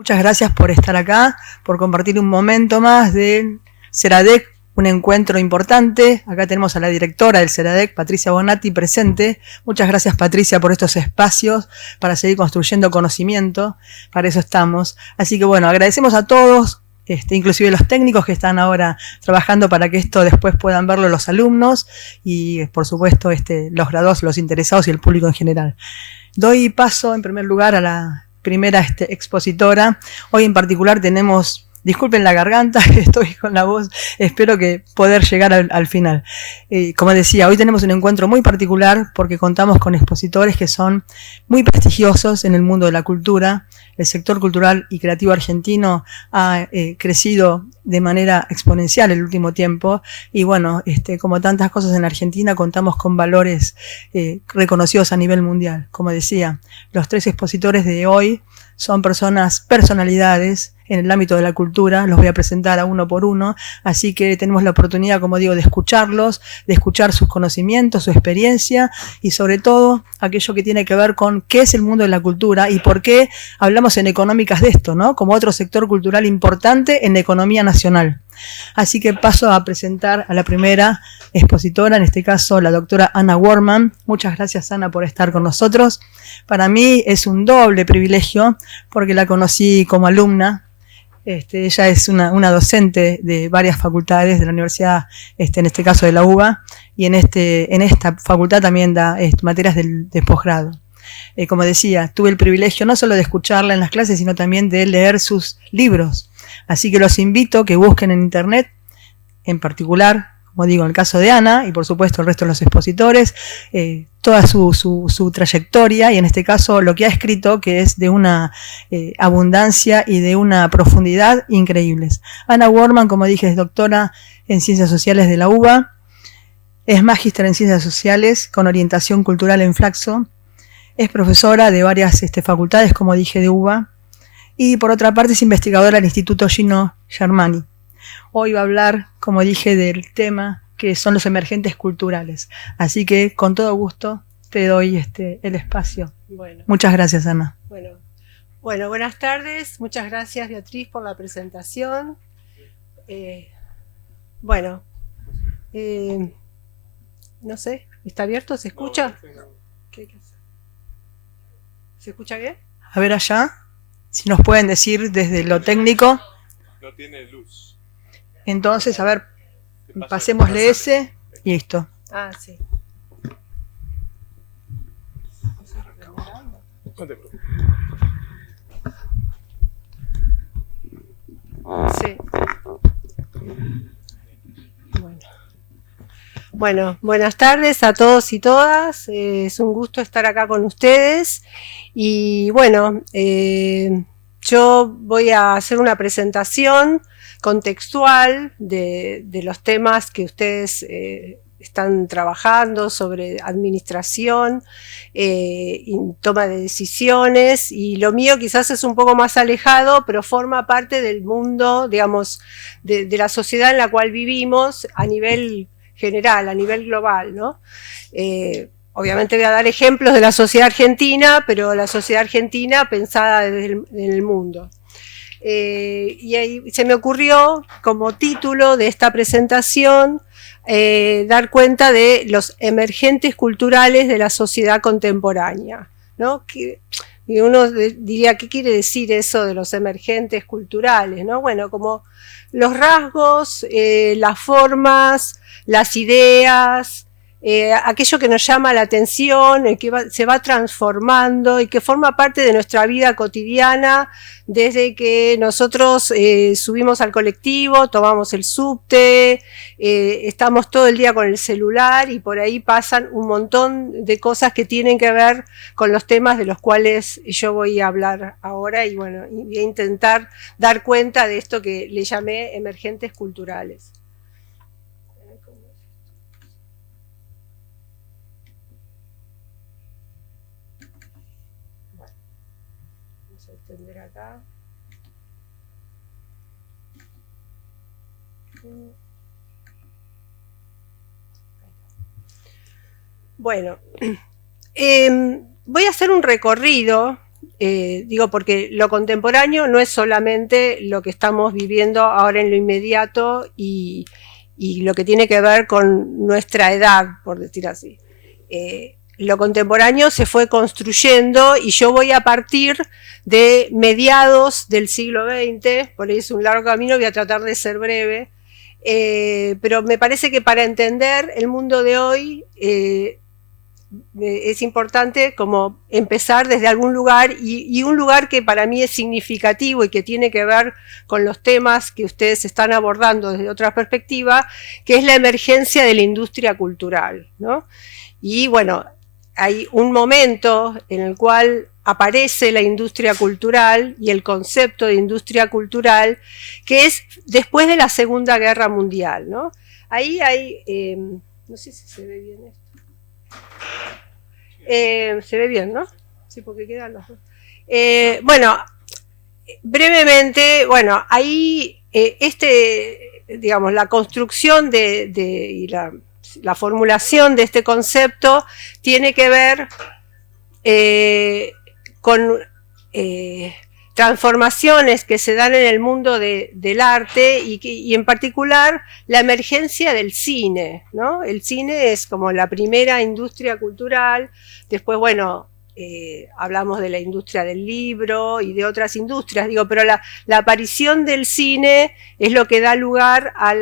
Muchas gracias por estar acá, por compartir un momento más del CERADEC, un encuentro importante. Acá tenemos a la directora del CERADEC, Patricia Bonatti, presente. Muchas gracias, Patricia, por estos espacios para seguir construyendo conocimiento. Para eso estamos. Así que bueno, agradecemos a todos, inclusive los técnicos que están ahora trabajando para que esto después puedan verlo los alumnos y, por supuesto, los graduados, los interesados y el público en general. Doy paso, en primer lugar, a la primera expositora. Hoy en particular tenemos, disculpen la garganta, estoy con la voz, espero que poder llegar al final. Como decía, hoy tenemos un encuentro muy particular porque contamos con expositores que son muy prestigiosos en el mundo de la cultura. El sector cultural y creativo argentino ha crecido de manera exponencial el último tiempo y bueno, como tantas cosas en la Argentina, contamos con valores reconocidos a nivel mundial. Como decía, los tres expositores de hoy son personalidades en el ámbito de la cultura, los voy a presentar a uno por uno, así que tenemos la oportunidad, como digo, de escucharlos, de escuchar sus conocimientos, su experiencia y sobre todo aquello que tiene que ver con qué es el mundo de la cultura y por qué hablamos en económicas de esto, ¿no? Como otro sector cultural importante en la economía nacional. Así que paso a presentar a la primera expositora, en este caso la doctora Ana Worman. Muchas gracias, Ana, por estar con nosotros. Para mí es un doble privilegio porque la conocí como alumna. Ella es una docente de varias facultades de la universidad, en este caso de la UBA, y en esta facultad también da materias de posgrado. Como decía, tuve el privilegio no solo de escucharla en las clases, sino también de leer sus libros. Así que los invito a que busquen en internet, en particular, como digo, en el caso de Ana, y por supuesto el resto de los expositores, toda su trayectoria, y en este caso lo que ha escrito, que es de una abundancia y de una profundidad increíbles. Ana Worman, como dije, es doctora en Ciencias Sociales de la UBA, es magíster en Ciencias Sociales con orientación cultural en Flaxo, es profesora de varias facultades, como dije, de UBA, y por otra parte es investigadora del Instituto Gino Germani. Hoy va a hablar, como dije, del tema que son los emergentes culturales. Así que, con todo gusto, te doy el espacio. Bueno. Muchas gracias, Ana. Bueno, buenas tardes. Muchas gracias, Beatriz, por la presentación. No sé, ¿está abierto? ¿Se escucha? ¿Qué hay que hacer? ¿Se escucha bien? A ver allá, si nos pueden decir desde lo técnico. No tiene luz. Entonces, a ver, pasémosle ese y listo. Ah, sí. Sí. Bueno, buenas tardes a todos y todas. Es un gusto estar acá con ustedes. Y bueno, yo voy a hacer una presentación contextual de los temas que ustedes están trabajando sobre administración y toma de decisiones, y lo mío quizás es un poco más alejado, pero forma parte del mundo, digamos, de la sociedad en la cual vivimos a nivel general, a nivel global, ¿no? Obviamente voy a dar ejemplos de la sociedad argentina, pero la sociedad argentina pensada en el mundo. Y ahí se me ocurrió, como título de esta presentación, dar cuenta de los emergentes culturales de la sociedad contemporánea, ¿no? Y uno diría, ¿qué quiere decir eso de los emergentes culturales, ¿no? Bueno, como los rasgos, las formas, las ideas, aquello que nos llama la atención, que se va transformando y que forma parte de nuestra vida cotidiana desde que nosotros subimos al colectivo, tomamos el subte, estamos todo el día con el celular y por ahí pasan un montón de cosas que tienen que ver con los temas de los cuales yo voy a hablar ahora, y bueno, voy a intentar dar cuenta de esto que le llamé emergentes culturales. Acá. Bueno, voy a hacer un recorrido digo, porque lo contemporáneo no es solamente lo que estamos viviendo ahora en lo inmediato y lo que tiene que ver con nuestra edad, por decir así. Lo contemporáneo se fue construyendo y yo voy a partir de mediados del siglo XX, por ahí es un largo camino, voy a tratar de ser breve, pero me parece que para entender el mundo de hoy es importante como empezar desde algún lugar y un lugar que para mí es significativo y que tiene que ver con los temas que ustedes están abordando desde otra perspectiva, que es la emergencia de la industria cultural, ¿no? Y bueno, hay un momento en el cual aparece la industria cultural y el concepto de industria cultural, que es después de la Segunda Guerra Mundial, ¿no? Ahí hay, no sé si se ve bien esto. Se ve bien, ¿no? Sí, porque quedan los dos. Bueno, brevemente, bueno, ahí digamos, la construcción y la formulación de este concepto tiene que ver con transformaciones que se dan en el mundo del arte y en particular la emergencia del cine, ¿no? El cine es como la primera industria cultural, después, bueno, hablamos de la industria del libro y de otras industrias, digo, pero la aparición del cine es lo que da lugar a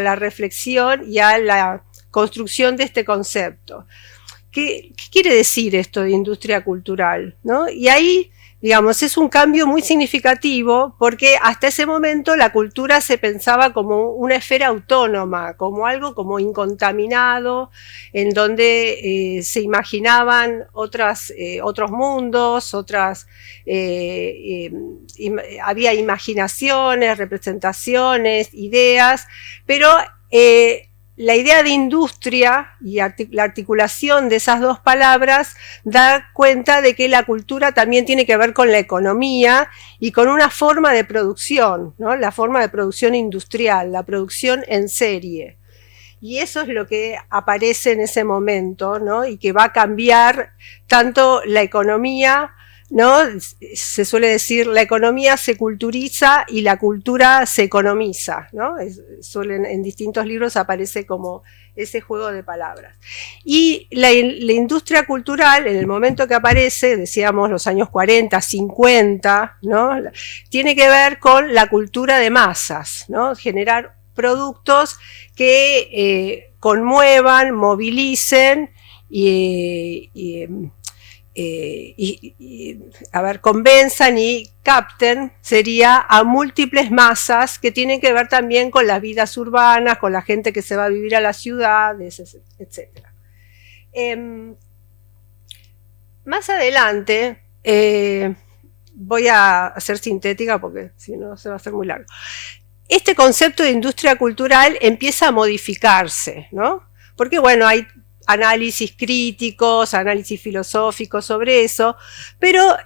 la reflexión y a la construcción de este concepto. ¿Qué quiere decir esto de industria cultural, ¿no? Y ahí, digamos, es un cambio muy significativo porque hasta ese momento la cultura se pensaba como una esfera autónoma, como algo como incontaminado, en donde se imaginaban otros mundos, había imaginaciones, representaciones, ideas, pero la idea de industria y la articulación de esas dos palabras da cuenta de que la cultura también tiene que ver con la economía y con una forma de producción, ¿no? La forma de producción industrial, la producción en serie. Y eso es lo que aparece en ese momento, ¿no? Y que va a cambiar tanto la economía, ¿no? Se suele decir la economía se culturiza y la cultura se economiza, ¿no? En distintos libros aparece como ese juego de palabras. Y la industria cultural, en el momento que aparece, decíamos los años 40, 50, ¿no? Tiene que ver con la cultura de masas, ¿no? Generar productos que conmuevan, movilicen convenzan y capten, sería a múltiples masas que tienen que ver también con las vidas urbanas, con la gente que se va a vivir a las ciudades, etc. Más adelante, voy a ser sintética porque si no se va a hacer muy largo. Este concepto de industria cultural empieza a modificarse, ¿no? Porque, bueno, hay análisis críticos, análisis filosóficos sobre eso, pero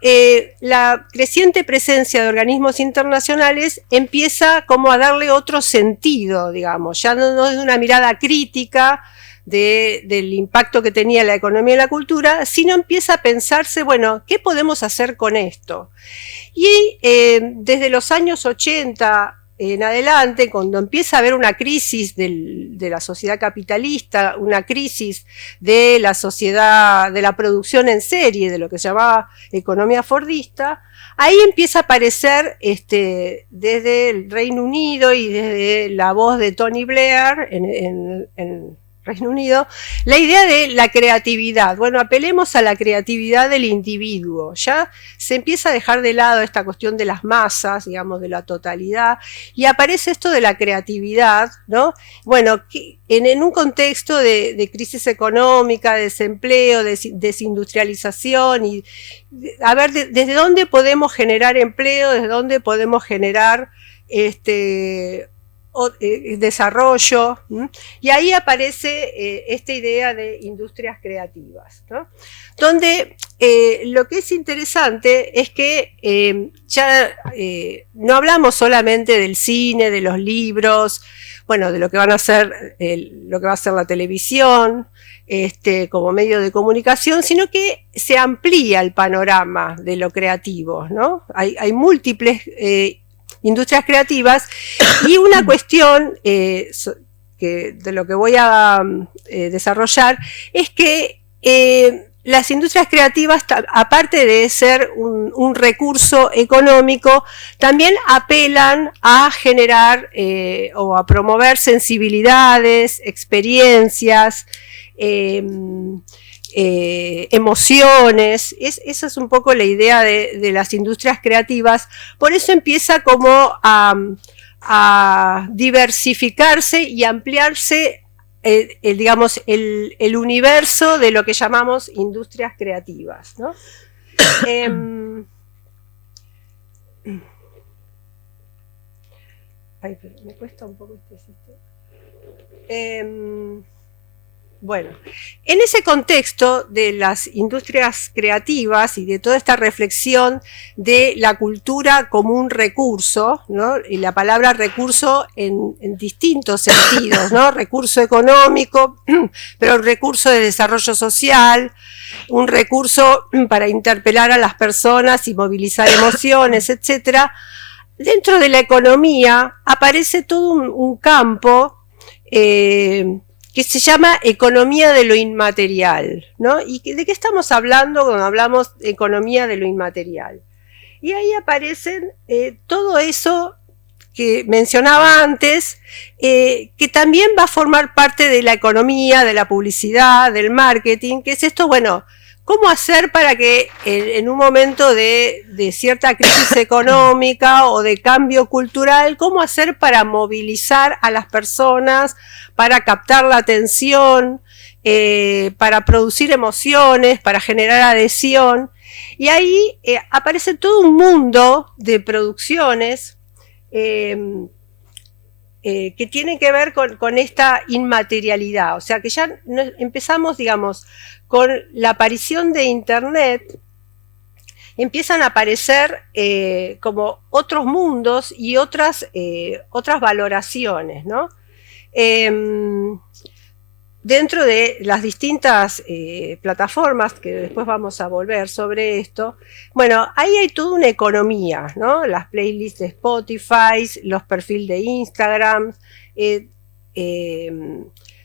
la creciente presencia de organismos internacionales empieza como a darle otro sentido, digamos, ya no es una mirada crítica del impacto que tenía la economía y la cultura, sino empieza a pensarse, bueno, ¿qué podemos hacer con esto? Y desde los años 80 en adelante, cuando empieza a haber una crisis de la sociedad capitalista, una crisis de la sociedad, de la producción en serie, de lo que se llamaba economía fordista, ahí empieza a aparecer desde el Reino Unido y desde la voz de Tony Blair en Reino Unido, la idea de la creatividad. Bueno, apelemos a la creatividad del individuo. Ya se empieza a dejar de lado esta cuestión de las masas, digamos, de la totalidad, y aparece esto de la creatividad, ¿no? Bueno, en un contexto de crisis económica, de desempleo, de desindustrialización, y a ver desde dónde podemos generar empleo, desde dónde podemos generar desarrollo, y ahí aparece esta idea de industrias creativas, ¿no? Donde lo que es interesante es que ya no hablamos solamente del cine, de los libros, bueno, de lo que van a ser, lo que va a ser la televisión, como medio de comunicación, sino que se amplía el panorama de lo creativo, ¿no? Hay múltiples industrias creativas, y una cuestión de lo que voy a desarrollar es que las industrias creativas, aparte de ser un recurso económico, también apelan a generar o a promover sensibilidades, experiencias, emociones. Esa es un poco la idea de las industrias creativas. Por eso empieza como a diversificarse y ampliarse digamos, el universo de lo que llamamos industrias creativas, ¿no? Ay, pero me cuesta un poco este sistema. Bueno, en ese contexto de las industrias creativas y de toda esta reflexión de la cultura como un recurso, ¿no? Y la palabra recurso en distintos sentidos, ¿no? Recurso económico, pero un recurso de desarrollo social, un recurso para interpelar a las personas y movilizar emociones, etc. Dentro de la economía aparece todo un campo que se llama economía de lo inmaterial, ¿no? ¿Y de qué estamos hablando cuando hablamos de economía de lo inmaterial? Y ahí aparecen todo eso que mencionaba antes, que también va a formar parte de la economía, de la publicidad, del marketing, que es esto, bueno, ¿cómo hacer para que en un momento de cierta crisis económica o de cambio cultural, cómo hacer para movilizar a las personas, para captar la atención, para producir emociones, para generar adhesión? Y ahí aparece todo un mundo de producciones que tienen que ver con esta inmaterialidad. O sea que ya empezamos, digamos, con la aparición de Internet, empiezan a aparecer como otros mundos y otras valoraciones, ¿no? Dentro de las distintas plataformas, que después vamos a volver sobre esto, bueno, ahí hay toda una economía, ¿no? Las playlists de Spotify, los perfiles de Instagram,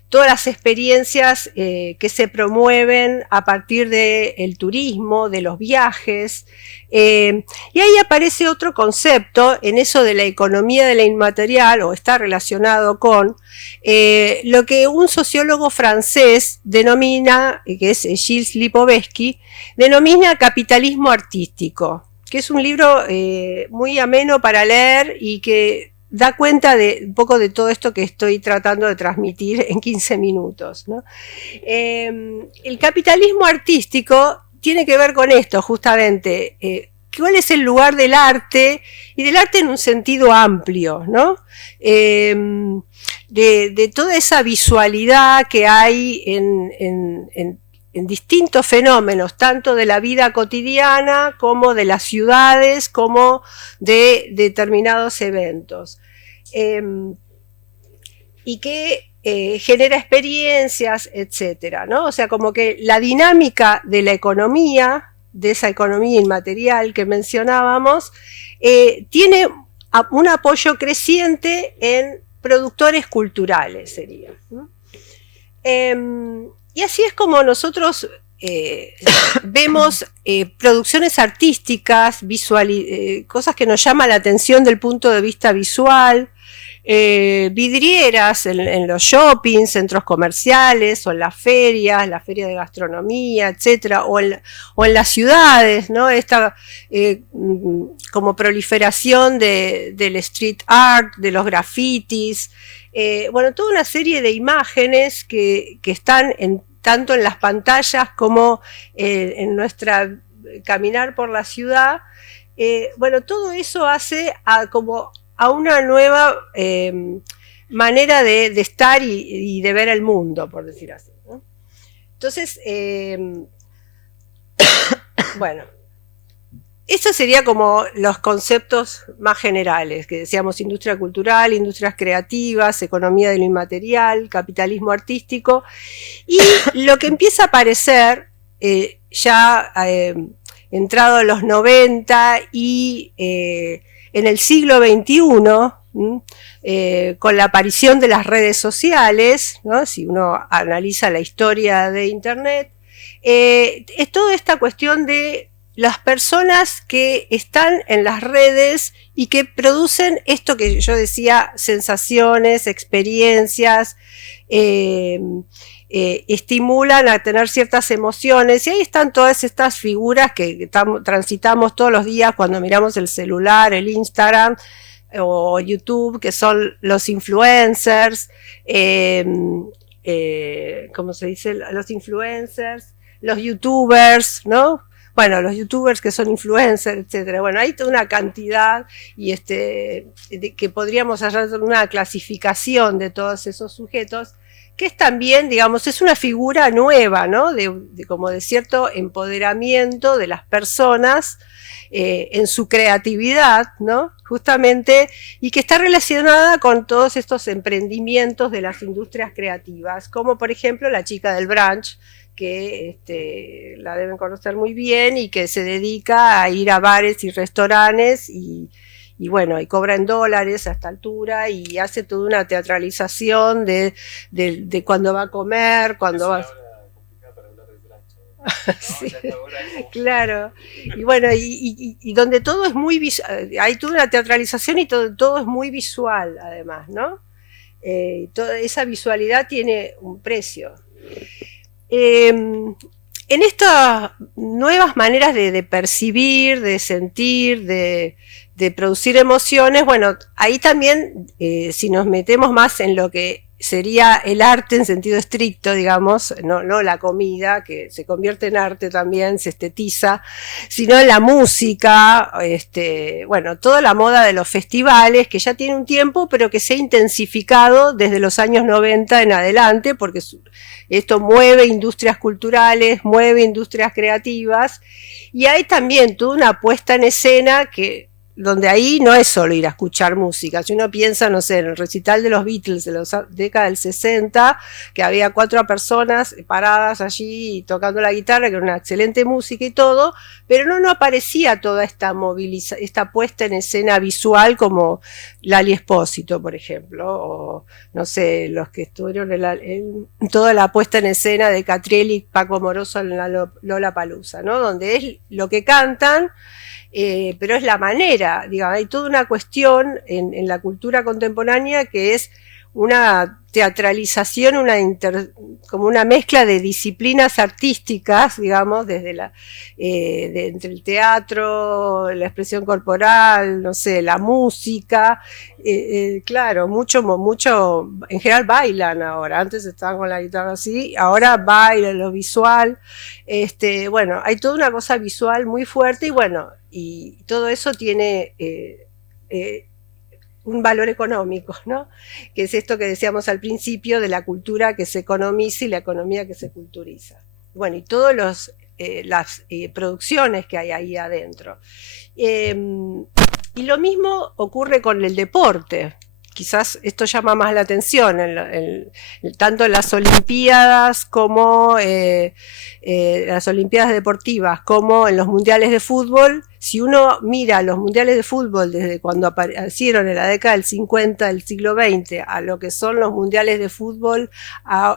todas las experiencias que se promueven a partir del turismo, de los viajes. Y ahí aparece otro concepto en eso de la economía de la inmaterial, o está relacionado con lo que un sociólogo francés denomina, que es Gilles Lipovetsky, denomina capitalismo artístico, que es un libro muy ameno para leer y que da cuenta de un poco de todo esto que estoy tratando de transmitir en 15 minutos, ¿no? El capitalismo artístico tiene que ver con esto, justamente. ¿Cuál es el lugar del arte? Y del arte en un sentido amplio, ¿no? De toda esa visualidad que hay en distintos fenómenos, tanto de la vida cotidiana como de las ciudades, como de determinados eventos. Y que genera experiencias, etcétera, ¿no? O sea, como que la dinámica de la economía, de esa economía inmaterial que mencionábamos, tiene un apoyo creciente en productores culturales, sería, ¿no? Y así es como nosotros vemos producciones artísticas, cosas que nos llaman la atención del punto de vista visual, vidrieras en los shoppings, centros comerciales, o en las ferias de gastronomía, etcétera, o en las ciudades, ¿no? Esta como proliferación del street art, de los grafitis, bueno, toda una serie de imágenes que están tanto en las pantallas como en nuestra caminar por la ciudad. Bueno, todo eso hace como a una nueva manera de estar y de ver el mundo, por decir así, ¿no? Entonces, bueno, Eso sería como los conceptos más generales, que decíamos industria cultural, industrias creativas, economía de lo inmaterial, capitalismo artístico, y lo que empieza a aparecer ya entrado en los 90 y en el siglo XXI, con la aparición de las redes sociales, ¿no? Si uno analiza la historia de Internet, es toda esta cuestión de las personas que están en las redes y que producen esto que yo decía, sensaciones, experiencias, estimulan a tener ciertas emociones, y ahí están todas estas figuras que transitamos todos los días cuando miramos el celular, el Instagram o YouTube, que son los influencers, ¿cómo se dice? Los influencers, los youtubers, ¿no? Bueno, los youtubers que son influencers, etcétera. Bueno, hay toda una cantidad y que podríamos hacer una clasificación de todos esos sujetos, que es también, digamos, es una figura nueva, ¿no? Como de cierto empoderamiento de las personas en su creatividad, ¿no? Justamente, y que está relacionada con todos estos emprendimientos de las industrias creativas, como por ejemplo la chica del brunch, que la deben conocer muy bien y que se dedica a ir a bares y restaurantes y bueno, y cobra en dólares a esta altura y hace toda una teatralización de cuando va a comer, cuando va... Sí, claro, y bueno, y donde todo es muy visual, hay toda una teatralización y todo es muy visual además, ¿no? Toda esa visualidad tiene un precio. En estas nuevas maneras de percibir, de sentir, de producir emociones, bueno, ahí también, si nos metemos más en lo que sería el arte en sentido estricto, digamos, no la comida, que se convierte en arte también, se estetiza, sino en la música, bueno, toda la moda de los festivales, que ya tiene un tiempo, pero que se ha intensificado desde los años 90 en adelante, porque esto mueve industrias culturales, mueve industrias creativas, y hay también toda una puesta en escena donde ahí no es solo ir a escuchar música. Si uno piensa, no sé, en el recital de los Beatles de la década del 60, que había 4 personas paradas allí tocando la guitarra, que era una excelente música y todo, pero no aparecía toda esta puesta en escena visual como Lali Espósito, por ejemplo, o no sé, los que estuvieron en toda la puesta en escena de Catriel y Paco Moroso en la Lollapalooza, ¿no? Donde es lo que cantan, pero es la manera, digamos, hay toda una cuestión en la cultura contemporánea que es una teatralización, como una mezcla de disciplinas artísticas, digamos, desde entre el teatro, la expresión corporal, no sé, la música, claro, mucho, en general bailan ahora, antes estaban con la guitarra así, ahora bailan, lo visual, bueno, hay toda una cosa visual muy fuerte y bueno, y todo eso tiene un valor económico, ¿no? Que es esto que decíamos al principio de la cultura que se economiza y la economía que se culturiza. Bueno, y todas las producciones que hay ahí adentro. Y lo mismo ocurre con el deporte. Quizás esto llama más la atención, tanto en las Olimpiadas como las Olimpiadas deportivas, como en los mundiales de fútbol. Si uno mira los mundiales de fútbol desde cuando aparecieron en la década del 50 del siglo XX a lo que son los mundiales de fútbol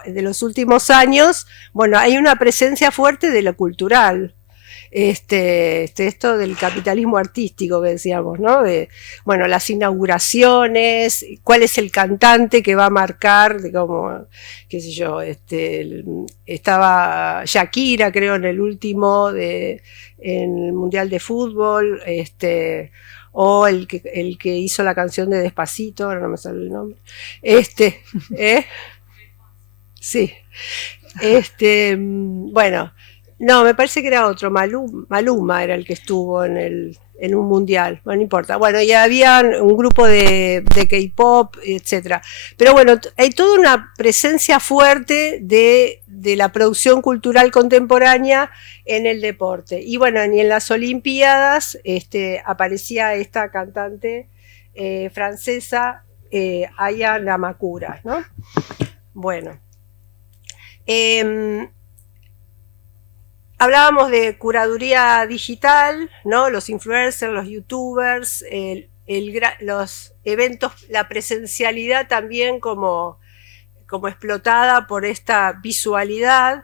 de los últimos años, bueno, hay una presencia fuerte de lo cultural. Esto del capitalismo artístico que decíamos, ¿no? Bueno, las inauguraciones, cuál es el cantante que va a marcar, como, qué sé yo, estaba Shakira, creo, en el último, en el Mundial de Fútbol, o el que hizo la canción de Despacito, ahora no me sale el nombre, sí, bueno, no, me parece que era otro, Maluma era el que estuvo en un mundial, bueno, no importa. Bueno, ya había un grupo de K-pop, etcétera. Pero bueno, hay toda una presencia fuerte de de la producción cultural contemporánea en el deporte. Y bueno, y en las Olimpiadas aparecía esta cantante francesa, Aya Nakamura, ¿no? Bueno. Hablábamos de curaduría digital, ¿no? Los influencers, los youtubers, los eventos, la presencialidad también como explotada por esta visualidad.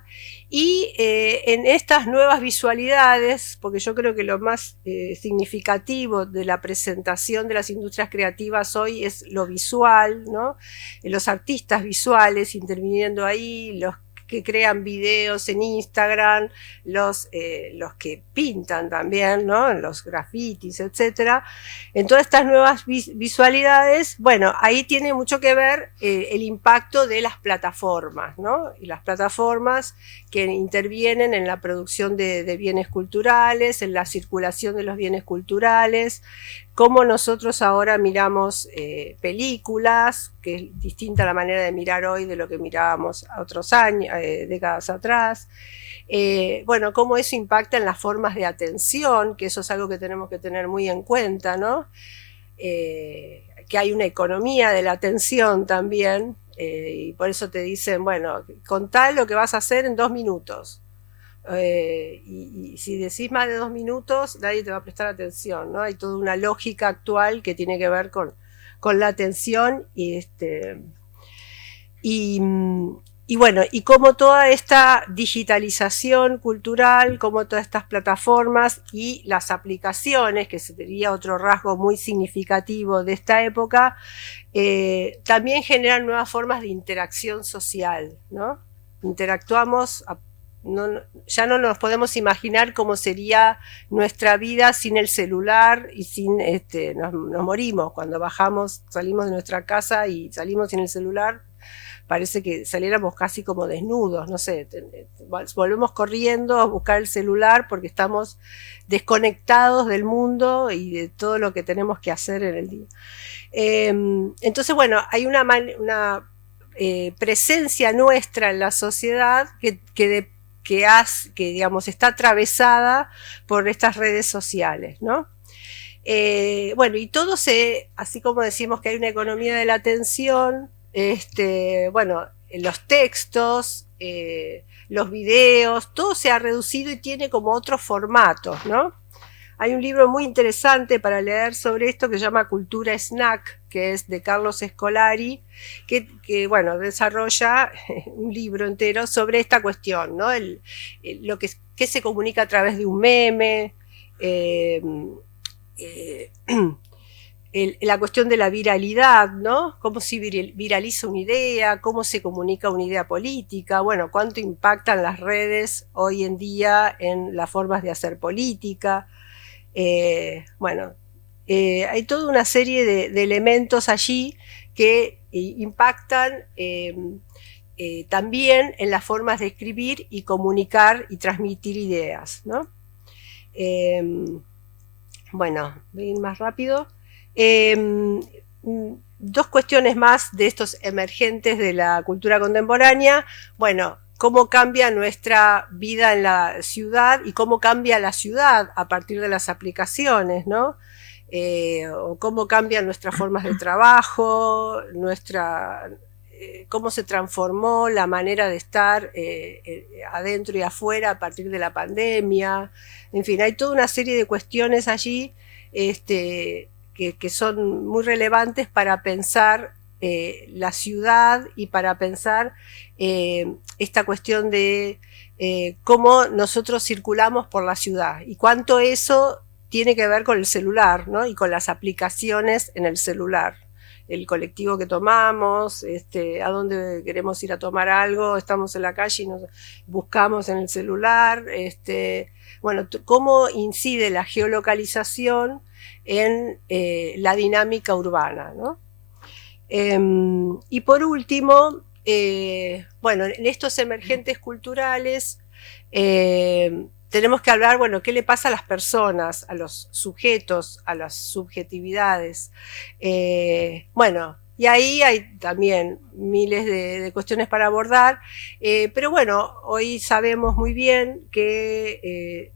Y en estas nuevas visualidades, porque yo creo que lo más significativo de la presentación de las industrias creativas hoy es lo visual, ¿no? Los artistas visuales interviniendo ahí, los que crean videos en Instagram, los que pintan también, ¿no? Los grafitis, etcétera. En todas estas nuevas visualidades, bueno, ahí tiene mucho que ver el impacto de las plataformas, ¿no? Y las plataformas que intervienen en la producción de bienes culturales, en la circulación de los bienes culturales, cómo nosotros ahora miramos películas, que es distinta la manera de mirar hoy de lo que mirábamos a otros años, décadas atrás. Bueno, cómo eso impacta en las formas de atención, que eso es algo que tenemos que tener muy en cuenta, ¿no? Que hay una economía de la atención también, y por eso te dicen, bueno, contá lo que vas a hacer en 2 minutos. Y si decís más de 2 minutos, nadie te va a prestar atención, ¿no? Hay toda una lógica actual que tiene que ver con la atención y bueno, y como toda esta digitalización cultural, como todas estas plataformas y las aplicaciones, que sería otro rasgo muy significativo de esta época, también generan nuevas formas de interacción social, ¿no? Interactuamos ya no nos podemos imaginar cómo sería nuestra vida sin el celular y sin nos morimos cuando salimos de nuestra casa y salimos sin el celular. Parece que saliéramos casi como desnudos, no sé, volvemos corriendo a buscar el celular porque estamos desconectados del mundo y de todo lo que tenemos que hacer en el día. Entonces, bueno, hay una presencia nuestra en la sociedad que digamos está atravesada por estas redes sociales, ¿no? Bueno, y todo así como decimos que hay una economía de la atención, bueno, los textos, los videos, todo se ha reducido y tiene como otros formatos, ¿no? Hay un libro muy interesante para leer sobre esto que se llama Cultura Snack, que es de Carlos Scolari, que bueno, desarrolla un libro entero sobre esta cuestión, ¿no? Lo que se comunica a través de un meme, la cuestión de la viralidad, ¿no? Cómo se viraliza una idea, cómo se comunica una idea política, bueno, cuánto impactan las redes hoy en día en las formas de hacer política. Bueno, hay toda una serie de elementos allí que impactan también en las formas de escribir y comunicar y transmitir ideas, ¿no? Bueno, voy a ir más rápido. 2 cuestiones más de estos emergentes de la cultura contemporánea. Bueno, cómo cambia nuestra vida en la ciudad y cómo cambia la ciudad a partir de las aplicaciones, ¿no? O cómo cambian nuestras formas de trabajo, cómo se transformó la manera de estar adentro y afuera a partir de la pandemia. En fin, hay toda una serie de cuestiones allí que son muy relevantes para pensar la ciudad y para pensar esta cuestión de cómo nosotros circulamos por la ciudad y cuánto eso tiene que ver con el celular, ¿no? Y con las aplicaciones en el celular. El colectivo que tomamos, a dónde queremos ir a tomar algo, estamos en la calle y nos buscamos en el celular. Bueno, cómo incide la geolocalización en la dinámica urbana, ¿no? Y por último, bueno, en estos emergentes culturales tenemos que hablar, bueno, qué le pasa a las personas, a los sujetos, a las subjetividades. Bueno, Y ahí hay también miles de cuestiones para abordar, pero bueno, hoy sabemos muy bien que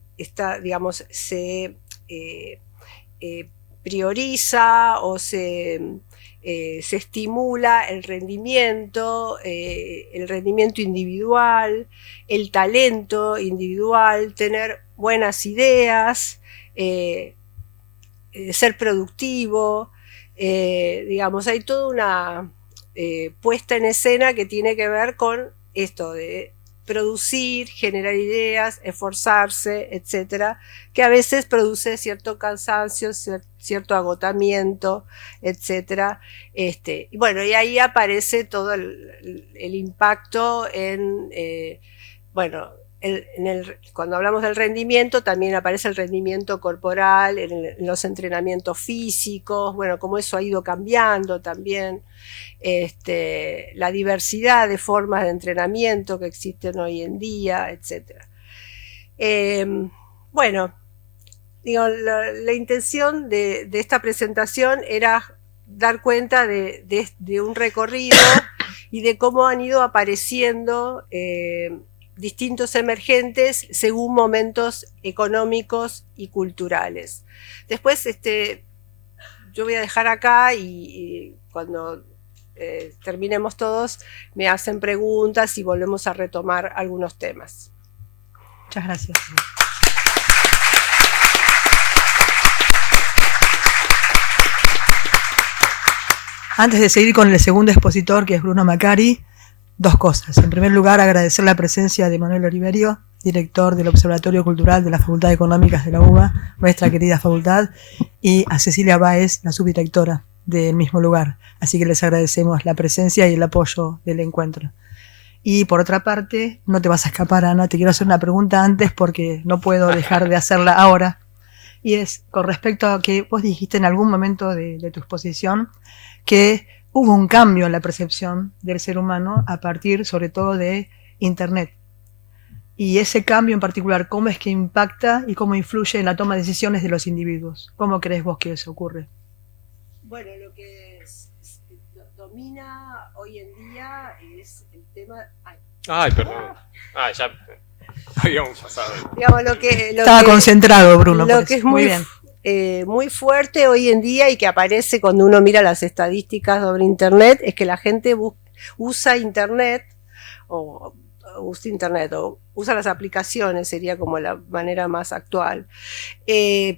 digamos, eh, eh, prioriza o se estimula el rendimiento individual, el talento individual, tener buenas ideas, eh, ser productivo, digamos, hay toda una puesta en escena que tiene que ver con esto de producir, generar ideas, esforzarse, etcétera, que a veces produce cierto cansancio, cierto agotamiento, etcétera. Y bueno, y ahí aparece todo el impacto en, bueno, cuando hablamos del rendimiento, también aparece el rendimiento corporal, en los entrenamientos físicos, bueno, cómo eso ha ido cambiando también, la diversidad de formas de entrenamiento que existen hoy en día, etc. Bueno, digo, la intención de esta presentación era dar cuenta de un recorrido y de cómo han ido apareciendo distintos emergentes según momentos económicos y culturales. Después, yo voy a dejar acá y cuando terminemos todos, me hacen preguntas y volvemos a retomar algunos temas. Muchas gracias. Antes de seguir con el segundo expositor, que es Bruno Macari, dos cosas. En primer lugar, agradecer la presencia de Manuel Oliverio, director del Observatorio Cultural de la Facultad de Económicas de la UBA, nuestra querida facultad, y a Cecilia Báez, la subdirectora del mismo lugar. Así que les agradecemos la presencia y el apoyo del encuentro. Y por otra parte, no te vas a escapar, Ana, te quiero hacer una pregunta antes porque no puedo dejar de hacerla ahora. Y es con respecto a que vos dijiste en algún momento de tu exposición que hubo un cambio en la percepción del ser humano a partir sobre todo de Internet. Y ese cambio en particular, ¿cómo es que impacta y cómo influye en la toma de decisiones de los individuos? ¿Cómo crees vos que eso ocurre? Bueno, lo que domina hoy en día es el tema... Ay, perdón. Ya habíamos pasado. Digamos, Estaba concentrado, Bruno. Lo que es muy bien. Muy fuerte hoy en día y que aparece cuando uno mira las estadísticas sobre Internet es que la gente usa Internet o usa las aplicaciones, sería como la manera más actual,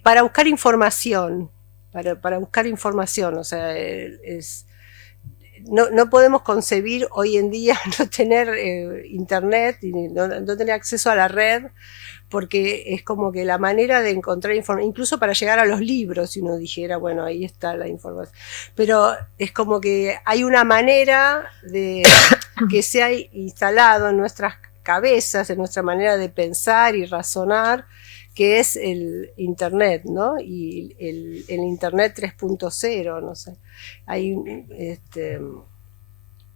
para buscar información, para buscar información, o sea, no podemos concebir hoy en día no tener Internet y no tener acceso a la red, porque es como que la manera de encontrar información, incluso para llegar a los libros, si uno dijera, bueno, ahí está la información, pero es como que hay una manera de que se ha instalado en nuestras cabezas, en nuestra manera de pensar y razonar, que es el Internet, ¿no? Y el Internet 3.0, no sé. Hay,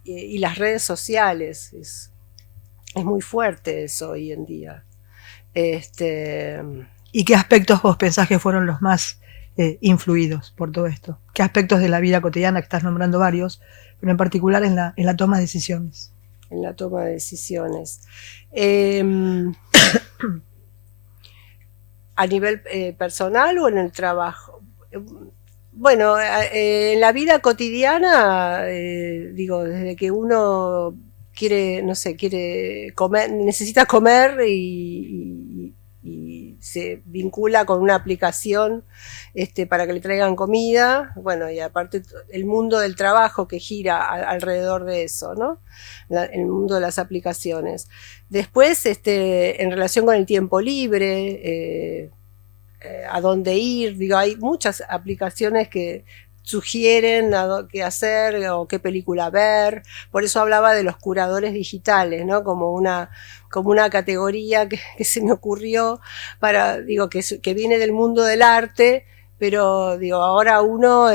y las redes sociales, es muy fuerte eso hoy en día. ¿Y qué aspectos vos pensás que fueron los más influidos por todo esto? ¿Qué aspectos de la vida cotidiana, que estás nombrando varios, pero en particular en la toma de decisiones? En la toma de decisiones. ¿A nivel personal o en el trabajo? Bueno, en la vida cotidiana, digo, desde que uno quiere, no sé, quiere comer, necesita comer y se vincula con una aplicación para que le traigan comida, bueno, y aparte el mundo del trabajo que gira alrededor de eso, ¿no? El mundo de las aplicaciones. Después, en relación con el tiempo libre, a dónde ir, digo, hay muchas aplicaciones que sugieren qué hacer o qué película ver, por eso hablaba de los curadores digitales, ¿no? Como una categoría que se me ocurrió digo, que viene del mundo del arte, pero digo, ahora uno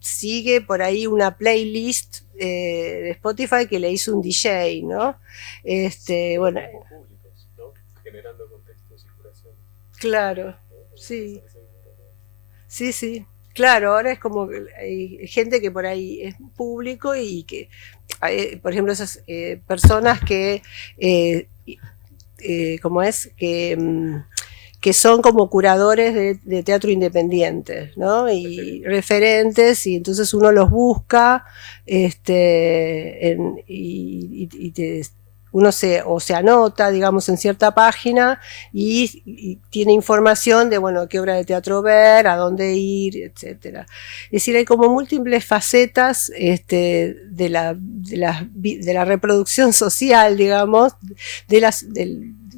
sigue por ahí una playlist de Spotify que le hizo un DJ, ¿no? Bueno. Públicos, ¿no? Generando contextos y curación. Claro, sí. Sí, sí. Claro, ahora es como que hay gente que por ahí es público y que, por ejemplo, esas personas que, ¿cómo es? Que son como curadores de teatro independiente, ¿no? Y referentes, y entonces uno los busca, uno se anota, digamos, en cierta página y tiene información de, bueno, qué obra de teatro ver, a dónde ir, etcétera. Es decir, hay como múltiples facetas de la reproducción social, digamos,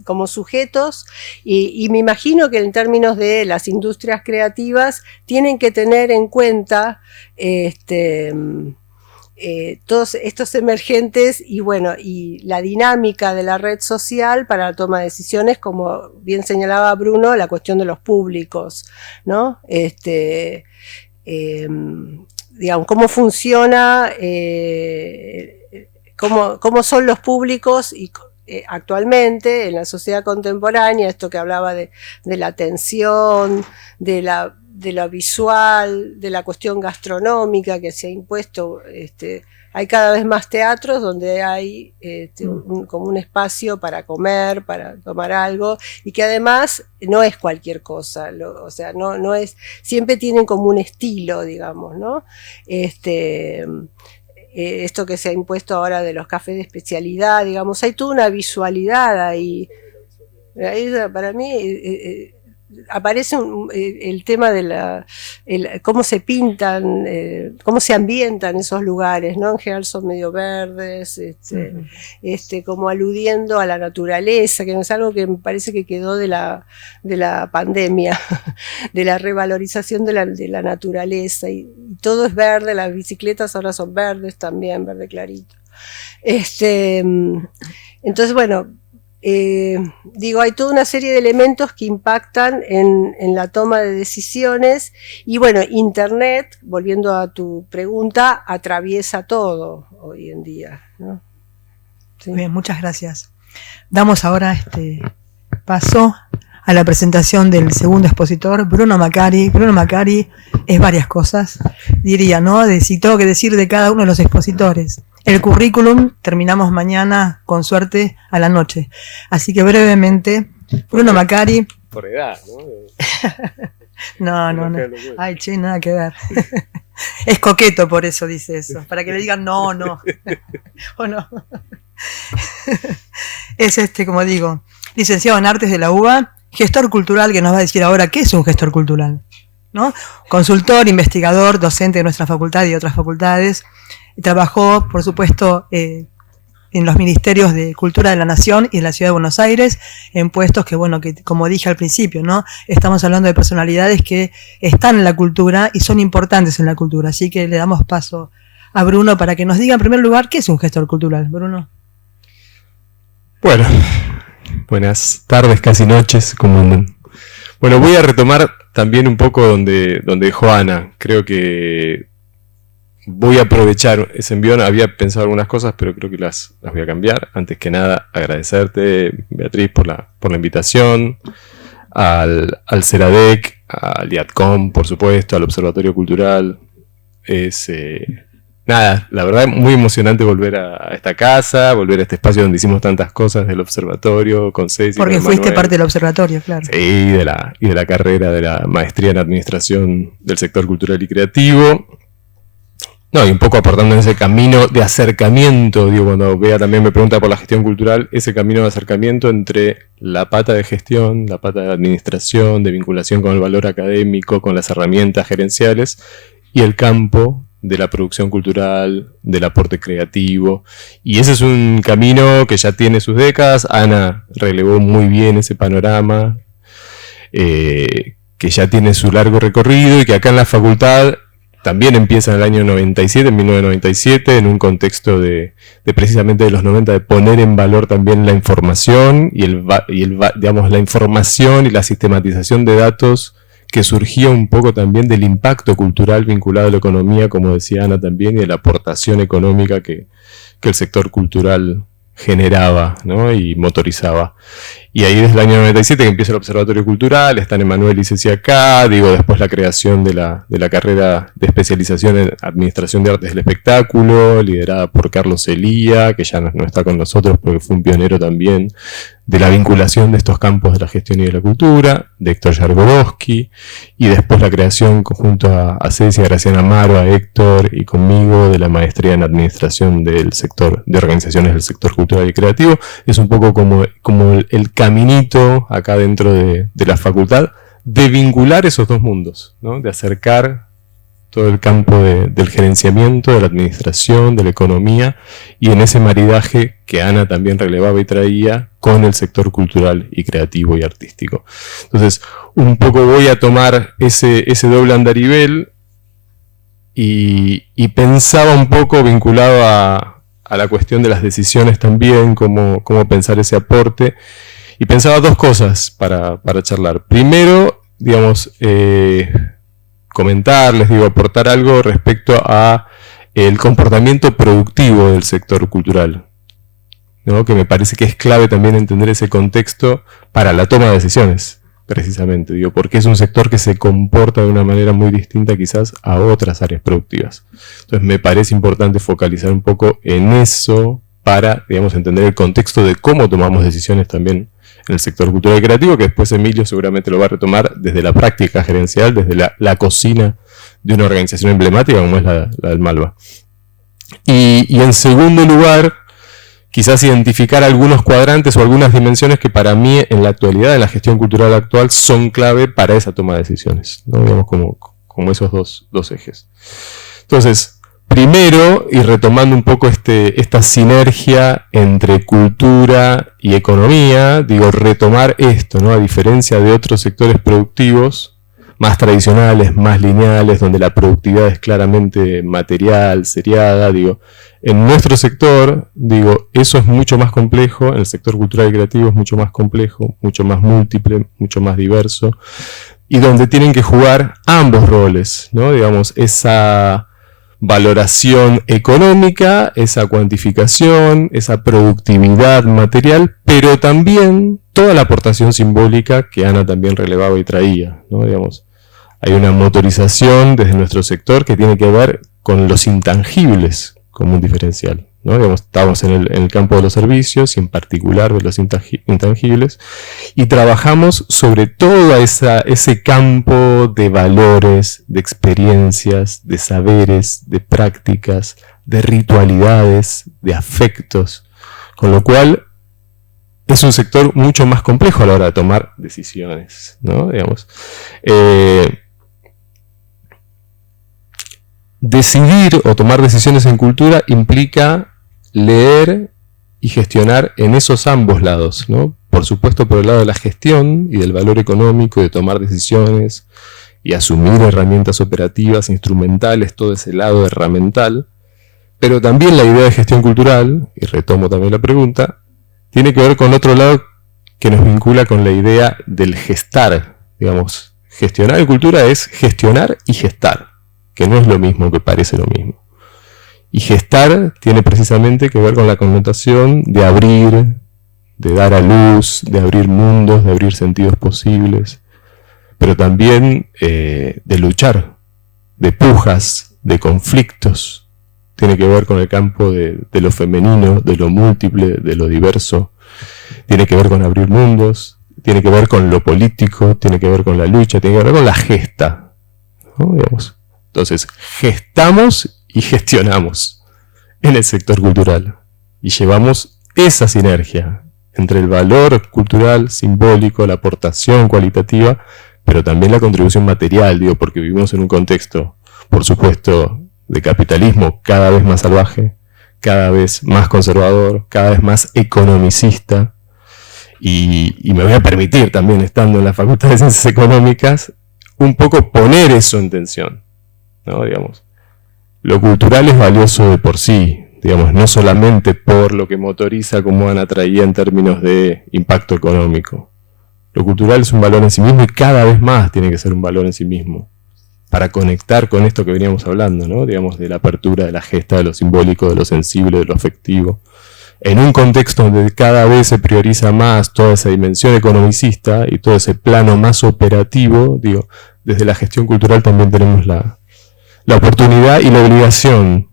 como sujetos, y me imagino que en términos de las industrias creativas tienen que tener en cuenta todos estos emergentes y bueno, y la dinámica de la red social para la toma de decisiones, como bien señalaba Bruno, la cuestión de los públicos, ¿no? Digamos, cómo funciona, cómo son los públicos y actualmente en la sociedad contemporánea, esto que hablaba de la atención, de la visual, de la cuestión gastronómica que se ha impuesto. Hay cada vez más teatros donde hay como un espacio para comer, para tomar algo, y que además no es cualquier cosa, o sea, no es, siempre tienen como un estilo, digamos, ¿no? Esto que se ha impuesto ahora de los cafés de especialidad, digamos, hay toda una visualidad ahí. Para mí aparece el tema de cómo se pintan, cómo se ambientan esos lugares, ¿no? En general son medio verdes, como aludiendo a la naturaleza, que no es algo que me parece que quedó de la pandemia, de la revalorización de la naturaleza, y todo es verde, las bicicletas ahora son verdes también, verde clarito. Entonces, bueno, digo, hay toda una serie de elementos que impactan en la toma de decisiones, y bueno, Internet, volviendo a tu pregunta, atraviesa todo hoy en día, ¿no? Sí. Bien, muchas gracias. Damos ahora paso a la presentación del segundo expositor, Bruno Macari. Bruno Macari es varias cosas, diría, ¿no? Si tengo que decir de cada uno de los expositores. El currículum terminamos mañana, con suerte, a la noche. Así que brevemente, Bruno Macari. Por edad, ¿no? No. Ay, che, nada que ver. Es coqueto, por eso dice eso. Para que le digan no. O no. Es como digo, licenciado en Artes de la UBA, gestor cultural, que nos va a decir ahora qué es un gestor cultural, ¿no? Consultor, investigador, docente de nuestra facultad y de otras facultades. Trabajó, por supuesto, en los ministerios de Cultura de la Nación y de la Ciudad de Buenos Aires, en puestos que, bueno, que como dije al principio, ¿no? Estamos hablando de personalidades que están en la cultura y son importantes en la cultura. Así que le damos paso a Bruno para que nos diga en primer lugar qué es un gestor cultural. Bruno. Bueno, buenas tardes, casi noches, ¿cómo andan? Bueno, voy a retomar también un poco donde dejó Ana. Creo que voy a aprovechar ese envión. Había pensado algunas cosas, pero creo que las voy a cambiar. Antes que nada, agradecerte, Beatriz, por la invitación, al CERADEC, al IATCOM, por supuesto, al Observatorio Cultural. Nada, la verdad, muy emocionante volver a esta casa, volver a este espacio donde hicimos tantas cosas del observatorio, con Ceci. Porque fuiste parte del observatorio, claro. Sí, y de la carrera de la maestría en administración del sector cultural y creativo. No, y un poco aportando en ese camino de acercamiento, digo, cuando Bea también me pregunta por la gestión cultural, ese camino de acercamiento entre la pata de gestión, la pata de administración, de vinculación con el valor académico, con las herramientas gerenciales, y el campo de la producción cultural, del aporte creativo. Y ese es un camino que ya tiene sus décadas. Ana relevó muy bien ese panorama, que ya tiene su largo recorrido, y que acá en la facultad también empieza en el año 97, en 1997, en un contexto de precisamente de los 90, de poner en valor también la información digamos, la información y la sistematización de datos, que surgía un poco también del impacto cultural vinculado a la economía, como decía Ana también, y de la aportación económica que el sector cultural generaba, ¿no? Y motorizaba. Y ahí desde el año 97 que empieza el Observatorio Cultural, está Emanuel y Ceci acá, después la creación de la carrera de especialización en Administración de Artes del Espectáculo, liderada por Carlos Elía, que ya no está con nosotros porque fue un pionero también de la vinculación de estos campos de la gestión y de la cultura, de Héctor Yargodowski, y después la creación junto a Ceci, a Graciana Amaro, a Héctor y conmigo de la maestría en Administración de Organizaciones del Sector Cultural y Creativo. Es un poco como el caminito acá dentro de la facultad de vincular esos dos mundos, ¿no? De acercar todo el campo del gerenciamiento, de la administración, de la economía, y en ese maridaje que Ana también relevaba y traía con el sector cultural y creativo y artístico. Entonces, un poco voy a tomar ese doble andarivel y pensaba un poco vinculado a la cuestión de las decisiones también, cómo pensar ese aporte, y pensaba dos cosas para charlar. Primero, digamos, comentarles, aportar algo respecto a el comportamiento productivo del sector cultural, ¿no? Que me parece que es clave también entender ese contexto para la toma de decisiones, precisamente, porque es un sector que se comporta de una manera muy distinta quizás a otras áreas productivas. Entonces me parece importante focalizar un poco en eso para, entender el contexto de cómo tomamos decisiones también en el sector cultural y creativo, que después Emilio seguramente lo va a retomar desde la práctica gerencial, desde la cocina de una organización emblemática como es la del Malva. Y en segundo lugar, quizás identificar algunos cuadrantes o algunas dimensiones que para mí en la actualidad, en la gestión cultural actual, son clave para esa toma de decisiones, ¿no? Como esos dos ejes. Entonces, primero, y retomando un poco esta sinergia entre cultura y economía, retomar esto, ¿no? A diferencia de otros sectores productivos más tradicionales, más lineales, donde la productividad es claramente material, seriada, en nuestro sector, eso es mucho más complejo, en el sector cultural y creativo es mucho más complejo, mucho más múltiple, mucho más diverso, y donde tienen que jugar ambos roles, ¿no? Esa valoración económica, esa cuantificación, esa productividad material, pero también toda la aportación simbólica que Ana también relevaba y traía, ¿no? Hay una motorización desde nuestro sector que tiene que ver con los intangibles como un diferencial, ¿no? Estamos en el campo de los servicios y en particular de los intangibles, y trabajamos sobre todo ese campo de valores, de experiencias, de saberes, de prácticas, de ritualidades, de afectos, con lo cual es un sector mucho más complejo a la hora de tomar decisiones, ¿no? Decidir o tomar decisiones en cultura implica leer y gestionar en esos ambos lados, ¿no? Por supuesto por el lado de la gestión y del valor económico, de tomar decisiones y asumir herramientas operativas, instrumentales, todo ese lado herramental, pero también la idea de gestión cultural, y retomo también la pregunta, tiene que ver con otro lado que nos vincula con la idea del gestar, gestionar en cultura es gestionar y gestar, que no es lo mismo, que parece lo mismo. Y gestar tiene precisamente que ver con la connotación de abrir, de dar a luz, de abrir mundos, de abrir sentidos posibles, pero también de luchar, de pujas, de conflictos. Tiene que ver con el campo de lo femenino, de lo múltiple, de lo diverso. Tiene que ver con abrir mundos, tiene que ver con lo político, tiene que ver con la lucha, tiene que ver con la gesta, ¿no? Entonces, gestamos y gestionamos en el sector cultural y llevamos esa sinergia entre el valor cultural, simbólico, la aportación cualitativa, pero también la contribución material, porque vivimos en un contexto, por supuesto, de capitalismo cada vez más salvaje, cada vez más conservador, cada vez más economicista, y me voy a permitir también, estando en la Facultad de Ciencias Económicas, un poco poner eso en tensión, ¿no? Lo cultural es valioso de por sí, no solamente por lo que motoriza, como Ana traía en términos de impacto económico. Lo cultural es un valor en sí mismo y cada vez más tiene que ser un valor en sí mismo, para conectar con esto que veníamos hablando, ¿no? De la apertura, de la gesta, de lo simbólico, de lo sensible, de lo afectivo, en un contexto donde cada vez se prioriza más toda esa dimensión economicista y todo ese plano más operativo, digo, desde la gestión cultural también tenemos la oportunidad y la obligación,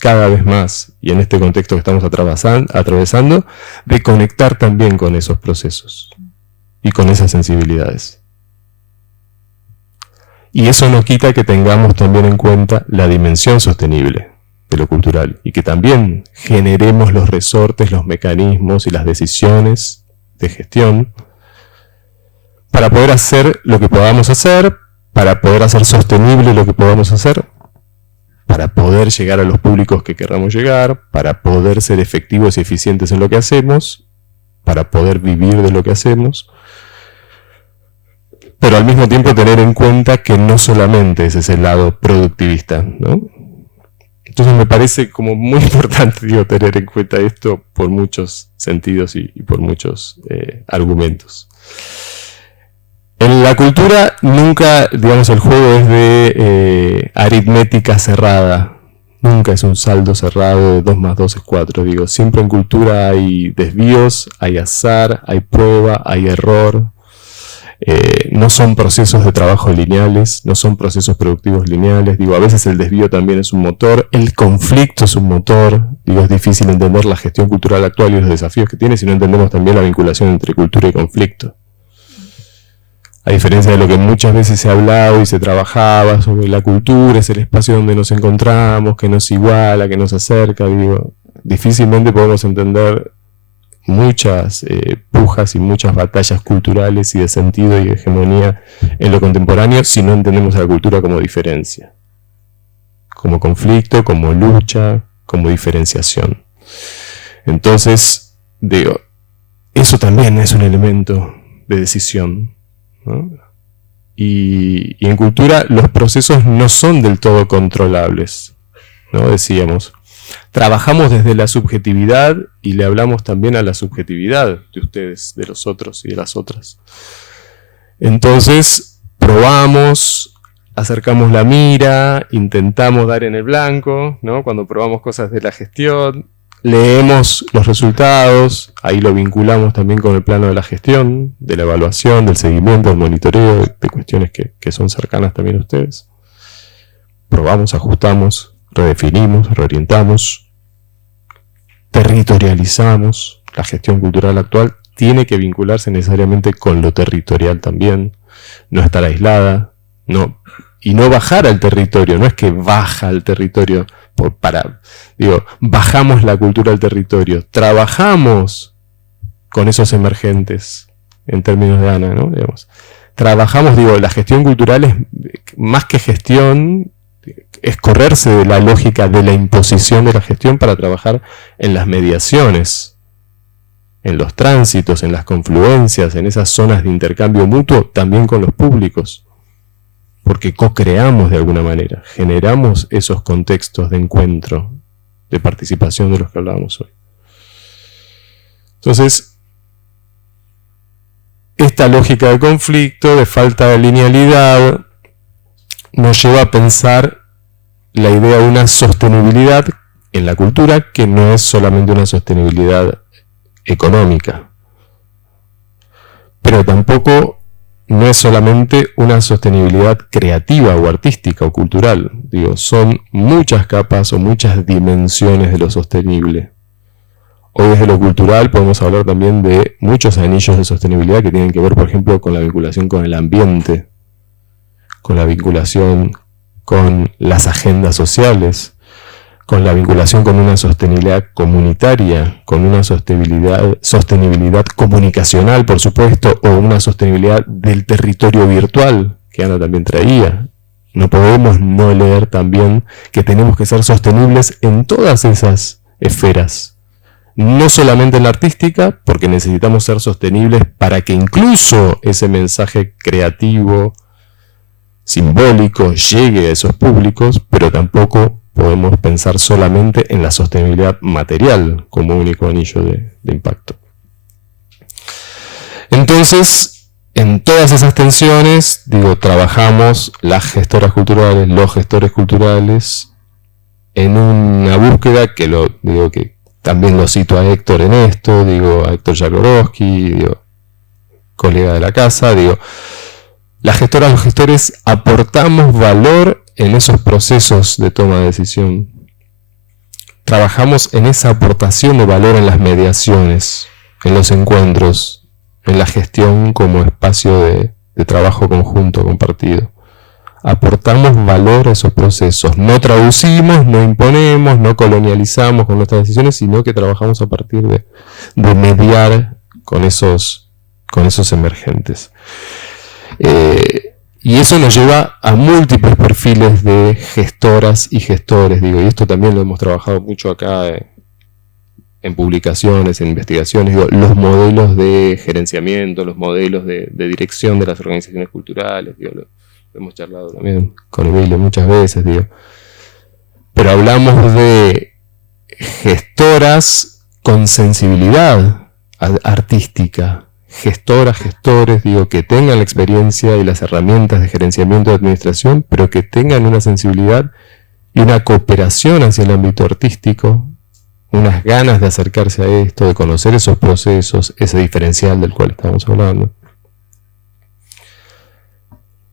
cada vez más, y en este contexto que estamos atravesando, de conectar también con esos procesos y con esas sensibilidades. Y eso no quita que tengamos también en cuenta la dimensión sostenible de lo cultural, y que también generemos los resortes, los mecanismos y las decisiones de gestión para poder hacer lo que podamos hacer, para poder hacer sostenible lo que podamos hacer, para poder llegar a los públicos que queramos llegar, para poder ser efectivos y eficientes en lo que hacemos, para poder vivir de lo que hacemos, pero al mismo tiempo tener en cuenta que no solamente ese es el lado productivista, ¿no? Entonces me parece como muy importante, digo, tener en cuenta esto por muchos sentidos y por muchos argumentos. En la cultura nunca, digamos, el juego es de aritmética cerrada. Nunca es un saldo cerrado de 2 más 2 es 4. Digo, siempre en cultura hay desvíos, hay azar, hay prueba, hay error. No son procesos de trabajo lineales, no son procesos productivos lineales. Digo, a veces el desvío también es un motor, el conflicto es un motor. Digo, es difícil entender la gestión cultural actual y los desafíos que tiene si no entendemos también la vinculación entre cultura y conflicto. A diferencia de lo que muchas veces se ha hablado y se trabajaba sobre la cultura, es el espacio donde nos encontramos, que nos iguala, que nos acerca, digo, difícilmente podemos entender muchas pujas y muchas batallas culturales y de sentido y de hegemonía en lo contemporáneo si no entendemos a la cultura como diferencia, como conflicto, como lucha, como diferenciación. Entonces, digo, eso también es un elemento de decisión, ¿no? Y en cultura los procesos no son del todo controlables, ¿no? Decíamos, trabajamos desde la subjetividad y le hablamos también a la subjetividad de ustedes, de los otros y de las otras. Entonces, probamos, acercamos la mira, intentamos dar en el blanco, ¿no? Cuando probamos cosas de la gestión, leemos los resultados, ahí lo vinculamos también con el plano de la gestión, de la evaluación, del seguimiento, del monitoreo, de cuestiones que son cercanas también a ustedes. Probamos, ajustamos, redefinimos, reorientamos, territorializamos. La gestión cultural actual tiene que vincularse necesariamente con lo territorial también, no estar aislada, y no bajar al territorio, no es que baja al territorio bajamos la cultura al territorio, trabajamos con esos emergentes, en términos de Ana, ¿no? Digamos, trabajamos, la gestión cultural es más que gestión, es correrse de la lógica de la imposición de la gestión para trabajar en las mediaciones, en los tránsitos, en las confluencias, en esas zonas de intercambio mutuo, también con los públicos. Porque co-creamos de alguna manera, generamos esos contextos de encuentro, de participación de los que hablábamos hoy. Entonces, esta lógica de conflicto, de falta de linealidad, nos lleva a pensar la idea de una sostenibilidad en la cultura que no es solamente una sostenibilidad económica, pero tampoco no es solamente una sostenibilidad creativa o artística o cultural. Son muchas capas o muchas dimensiones de lo sostenible. Hoy desde lo cultural podemos hablar también de muchos anillos de sostenibilidad que tienen que ver, por ejemplo, con la vinculación con el ambiente, con la vinculación con las agendas sociales, con la vinculación con una sostenibilidad comunitaria, con una sostenibilidad comunicacional, por supuesto, o una sostenibilidad del territorio virtual, que Ana también traía. No podemos no leer también que tenemos que ser sostenibles en todas esas esferas. No solamente en la artística, porque necesitamos ser sostenibles para que incluso ese mensaje creativo, simbólico, llegue a esos públicos, pero tampoco podemos pensar solamente en la sostenibilidad material como único anillo de impacto. Entonces, en todas esas tensiones, trabajamos las gestoras culturales, los gestores culturales, en una búsqueda que que también lo cito a Héctor en esto, a Héctor Jablonowski, colega de la casa, las gestoras, los gestores aportamos valor en esos procesos de toma de decisión. Trabajamos en esa aportación de valor en las mediaciones, en los encuentros, en la gestión como espacio de trabajo conjunto, compartido. Aportamos valor a esos procesos. No traducimos, no imponemos, no colonializamos con nuestras decisiones, sino que trabajamos a partir de mediar con esos emergentes. Y eso nos lleva a múltiples perfiles de gestoras y gestores, y esto también lo hemos trabajado mucho acá en publicaciones, en investigaciones, los modelos de gerenciamiento, los modelos de dirección de las organizaciones culturales, lo hemos charlado también con Emilio muchas veces, pero hablamos de gestoras con sensibilidad artística, gestoras, gestores, que tengan la experiencia y las herramientas de gerenciamiento de administración, pero que tengan una sensibilidad y una cooperación hacia el ámbito artístico, unas ganas de acercarse a esto, de conocer esos procesos, ese diferencial del cual estamos hablando.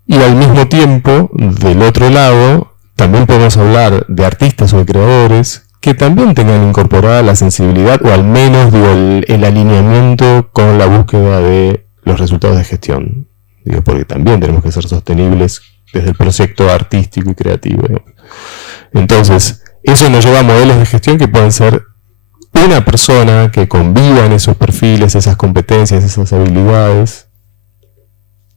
Y al mismo tiempo, del otro lado, también podemos hablar de artistas o de creadores que también tengan incorporada la sensibilidad o al menos el alineamiento con la búsqueda de los resultados de gestión. Porque también tenemos que ser sostenibles desde el proyecto artístico y creativo. Entonces, eso nos lleva a modelos de gestión que pueden ser una persona que convivan esos perfiles, esas competencias, esas habilidades,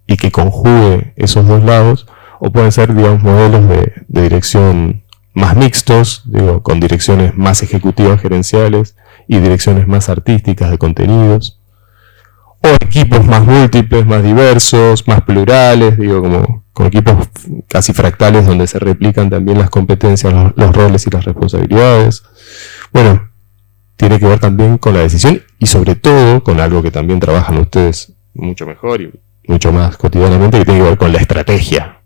y que conjugue esos dos lados, o pueden ser, modelos de dirección más mixtos, con direcciones más ejecutivas gerenciales y direcciones más artísticas de contenidos, o equipos más múltiples, más diversos, más plurales, como con equipos casi fractales donde se replican también las competencias, los roles y las responsabilidades. Bueno, tiene que ver también con la decisión y sobre todo con algo que también trabajan ustedes mucho mejor y mucho más cotidianamente, que tiene que ver con la estrategia,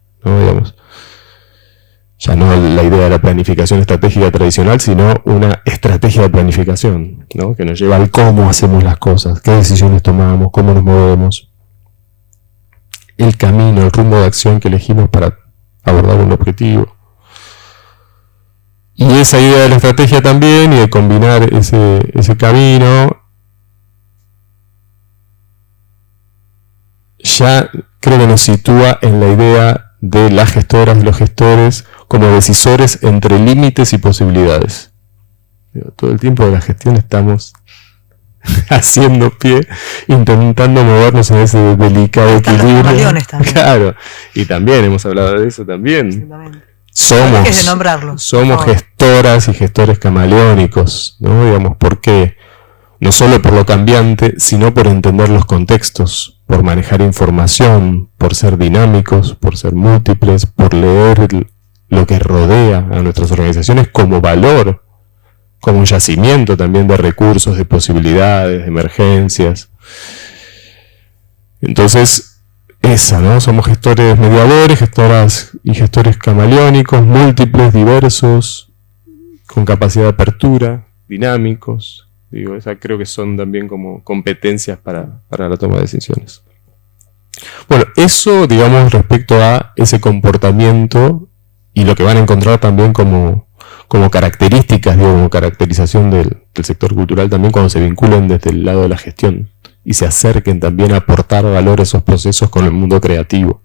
ya no la idea de la planificación estratégica tradicional, sino una estrategia de planificación, que nos lleva al cómo hacemos las cosas, qué decisiones tomamos, cómo nos movemos, el camino, el rumbo de acción que elegimos para abordar un objetivo. Y esa idea de la estrategia también, y de combinar ese camino, ya creo que nos sitúa en la idea de las gestoras, de los gestores, como decisores entre límites y posibilidades. Todo el tiempo de la gestión estamos haciendo pie, intentando movernos en ese delicado equilibrio. Claro, y también hemos hablado de eso también. Somos gestoras y gestores camaleónicos, ¿por qué? No solo por lo cambiante, sino por entender los contextos, por manejar información, por ser dinámicos, por ser múltiples, por leer lo que rodea a nuestras organizaciones como valor, como un yacimiento también de recursos, de posibilidades, de emergencias. Entonces, somos gestores mediadores, gestoras y gestores camaleónicos, múltiples, diversos, con capacidad de apertura, dinámicos. Esa creo que son también como competencias para la toma de decisiones. Bueno, eso, respecto a ese comportamiento y lo que van a encontrar también como características, como caracterización del sector cultural también cuando se vinculen desde el lado de la gestión y se acerquen también a aportar valor a esos procesos con el mundo creativo,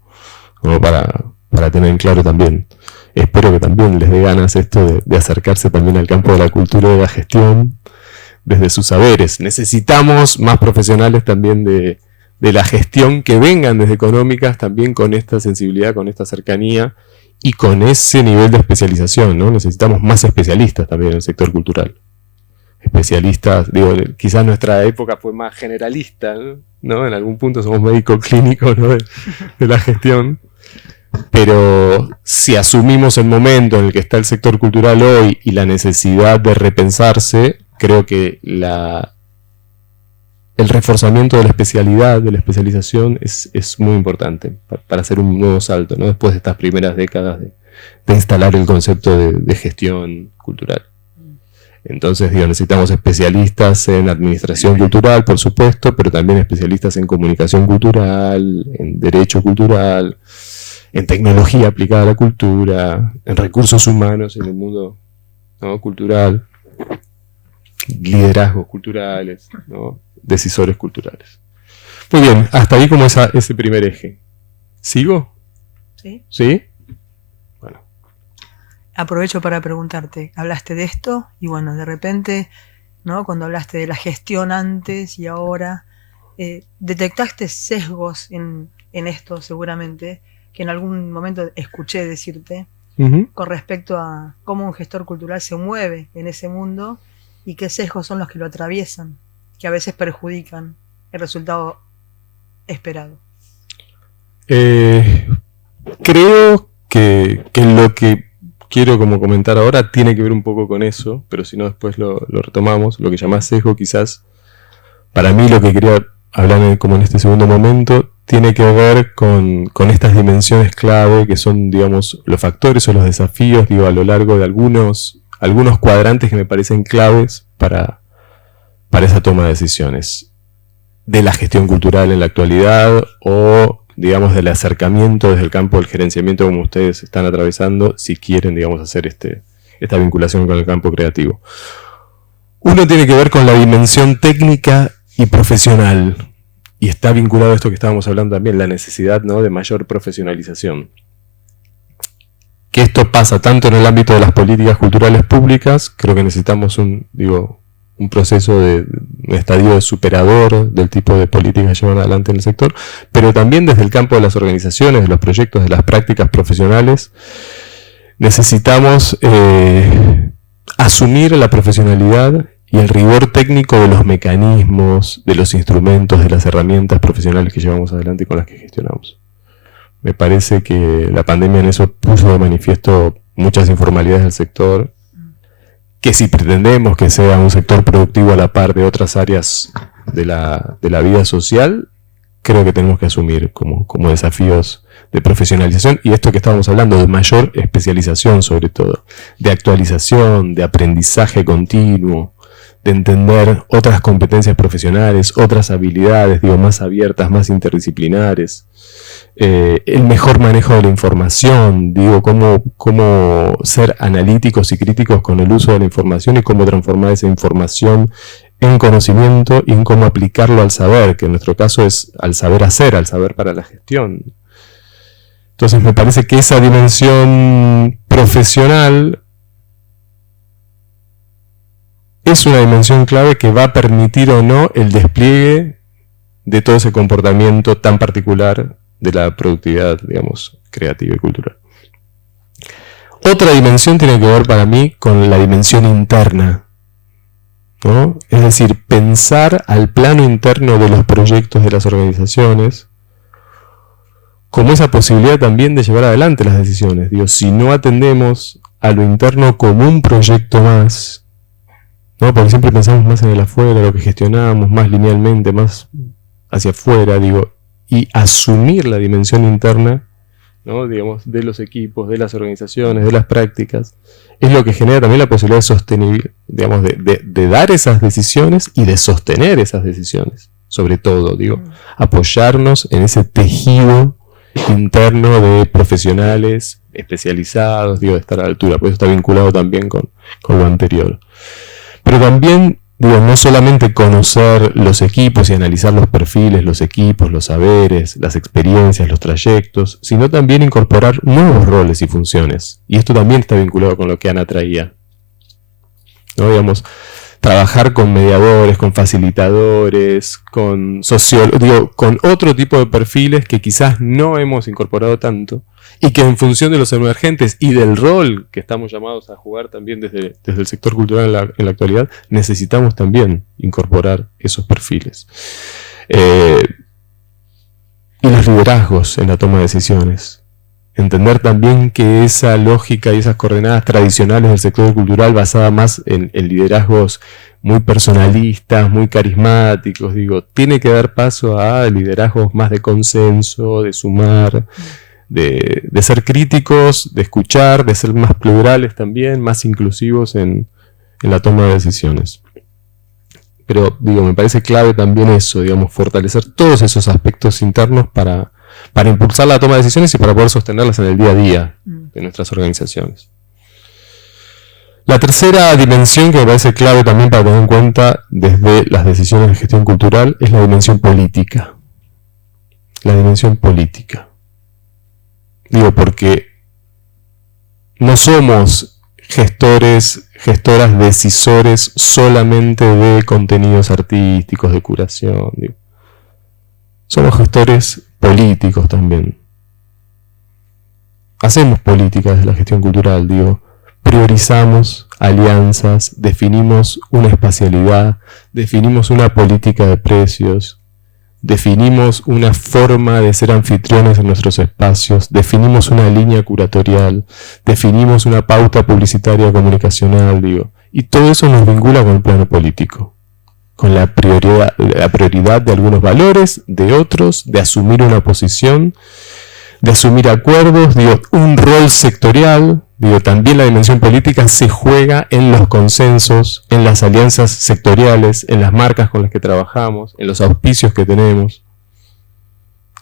como para tener en claro también. Espero que también les dé ganas esto de acercarse también al campo de la cultura y de la gestión desde sus saberes. Necesitamos más profesionales también de la gestión que vengan desde económicas también con esta sensibilidad, con esta cercanía y con ese nivel de especialización, Necesitamos más especialistas también en el sector cultural. Especialistas, quizás nuestra época fue más generalista, ¿no? En algún punto somos médicos clínicos, de la gestión. Pero si asumimos el momento en el que está el sector cultural hoy y la necesidad de repensarse, creo que el reforzamiento de la especialidad, de la especialización, es muy importante para hacer un nuevo salto, después de estas primeras décadas instalar el concepto de gestión cultural. Entonces, necesitamos especialistas en administración cultural, por supuesto, pero también especialistas en comunicación cultural, en derecho cultural, en tecnología aplicada a la cultura, en recursos humanos en el mundo, ¿no?, cultural, liderazgos culturales, ¿no?, decisores culturales. Muy bien, hasta ahí como ese primer eje. ¿Sigo? Sí. ¿Sí? Aprovecho para preguntarte, hablaste de esto y bueno, de repente, ¿no?, cuando hablaste de la gestión antes y ahora, detectaste sesgos en esto seguramente, que en algún momento escuché decirte, con respecto a cómo un gestor cultural se mueve en ese mundo y qué sesgos son los que lo atraviesan, que a veces perjudican el resultado esperado. Creo que lo que quiero como comentar ahora tiene que ver un poco con eso, pero si no después lo retomamos. Lo que llamás sesgo, quizás, para mí lo que quería hablar como en este segundo momento, tiene que ver con estas dimensiones clave que son, digamos, los factores o los desafíos, digo, a lo largo de algunos cuadrantes que me parecen claves para esa toma de decisiones. De la gestión cultural en la actualidad o, digamos, del acercamiento desde el campo del gerenciamiento como ustedes están atravesando, si quieren, digamos, hacer esta vinculación con el campo creativo. Uno tiene que ver con la dimensión técnica y profesional, y está vinculado a esto que estábamos hablando también, la necesidad, ¿no?, de mayor profesionalización. Que esto pasa tanto en el ámbito de las políticas culturales públicas, creo que necesitamos un proceso un estadio de superador del tipo de políticas que llevan adelante en el sector, pero también desde el campo de las organizaciones, de los proyectos, de las prácticas profesionales, necesitamos asumir la profesionalidad y el rigor técnico de los mecanismos, de los instrumentos, de las herramientas profesionales que llevamos adelante y con las que gestionamos. Me parece que la pandemia en eso puso de manifiesto muchas informalidades del sector, que si pretendemos que sea un sector productivo a la par de otras áreas de la vida social, creo que tenemos que asumir como desafíos de profesionalización, y esto que estábamos hablando, de mayor especialización sobre todo, de actualización, de aprendizaje continuo, de entender otras competencias profesionales, otras habilidades, digo, más abiertas, más interdisciplinares. El mejor manejo de la información, digo, cómo ser analíticos y críticos con el uso de la información y cómo transformar esa información en conocimiento y en cómo aplicarlo al saber, que en nuestro caso es al saber hacer, al saber para la gestión. Entonces me parece que esa dimensión profesional es una dimensión clave que va a permitir o no el despliegue de todo ese comportamiento tan particular de la productividad, digamos, creativa y cultural. Otra dimensión tiene que ver para mí con la dimensión interna, ¿no? Es decir, pensar al plano interno de los proyectos de las organizaciones como esa posibilidad también de llevar adelante las decisiones. Digo, si no atendemos a lo interno como un proyecto más, ¿no?, porque siempre pensamos más en el afuera, lo que gestionamos, más linealmente, más hacia afuera, digo, y asumir la dimensión interna, ¿no?, digamos, de los equipos, de las organizaciones, de las prácticas, es lo que genera también la posibilidad de sostener, digamos, de dar esas decisiones y de sostener esas decisiones. Sobre todo, digo, apoyarnos en ese tejido interno de profesionales especializados, digo, de estar a la altura, por eso está vinculado también con lo anterior. Pero también, digo, no solamente conocer los equipos y analizar los perfiles, los equipos, los saberes, las experiencias, los trayectos, sino también incorporar nuevos roles y funciones. Y esto también está vinculado con lo que Ana traía, ¿no? Digamos, trabajar con mediadores, con facilitadores, con sociólogos, digo, con otro tipo de perfiles que quizás no hemos incorporado tanto y que en función de los emergentes y del rol que estamos llamados a jugar también desde el sector cultural en la actualidad, necesitamos también incorporar esos perfiles. Y los liderazgos en la toma de decisiones. Entender también que esa lógica y esas coordenadas tradicionales del sector cultural, basada más en liderazgos muy personalistas, muy carismáticos, digo, tiene que dar paso a liderazgos más de consenso, de sumar, de ser críticos, de escuchar, de ser más plurales también, más inclusivos en la toma de decisiones. Pero, digo, me parece clave también eso, digamos, fortalecer todos esos aspectos internos para impulsar la toma de decisiones y para poder sostenerlas en el día a día de nuestras organizaciones. La tercera dimensión que me parece clave también para tener en cuenta desde las decisiones de gestión cultural es la dimensión política. La dimensión política. Digo, porque no somos gestoras, decisores solamente de contenidos artísticos, de curación. Digo. Somos gestores políticos también. Hacemos política desde la gestión cultural, digo. Priorizamos alianzas, definimos una espacialidad, definimos una política de precios, definimos una forma de ser anfitriones en nuestros espacios, definimos una línea curatorial, definimos una pauta publicitaria comunicacional, digo. Y todo eso nos vincula con el plano político, con la prioridad de algunos valores, de otros, de asumir una posición, de asumir acuerdos, digo, un rol sectorial, digo, también la dimensión política se juega en los consensos, en las alianzas sectoriales, en las marcas con las que trabajamos, en los auspicios que tenemos,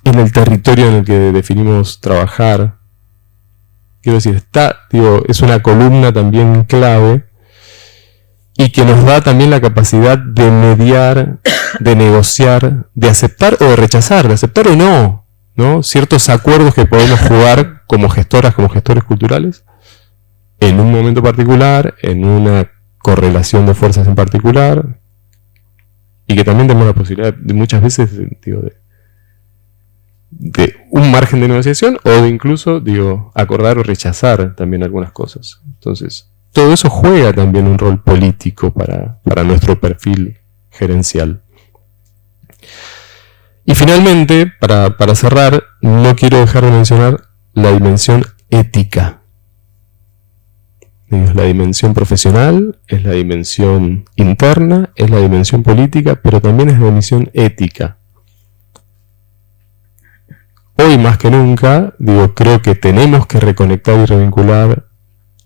en el territorio en el que definimos trabajar. Quiero decir, es una columna también clave y que nos da también la capacidad de mediar, de negociar, de aceptar o de rechazar, de aceptar o no, ¿no? Ciertos acuerdos que podemos jugar como gestoras, como gestores culturales, en un momento particular, en una correlación de fuerzas en particular, y que también tenemos la posibilidad de muchas veces, digo, de un margen de negociación o de incluso, digo, acordar o rechazar también algunas cosas. Entonces, todo eso juega también un rol político para nuestro perfil gerencial. Y finalmente, para cerrar, no quiero dejar de mencionar la dimensión ética. Es la dimensión profesional, es la dimensión interna, es la dimensión política, pero también es la dimensión ética. Hoy más que nunca, digo, creo que tenemos que reconectar y revincular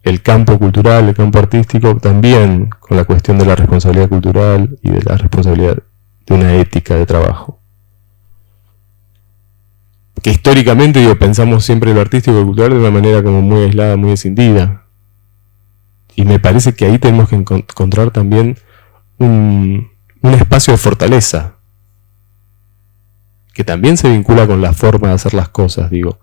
el campo cultural, el campo artístico, también con la cuestión de la responsabilidad cultural y de la responsabilidad de una ética de trabajo. Que históricamente, digo, pensamos siempre lo artístico y lo cultural de una manera como muy aislada, muy escindida. Y me parece que ahí tenemos que encontrar también un espacio de fortaleza, que también se vincula con la forma de hacer las cosas, digo.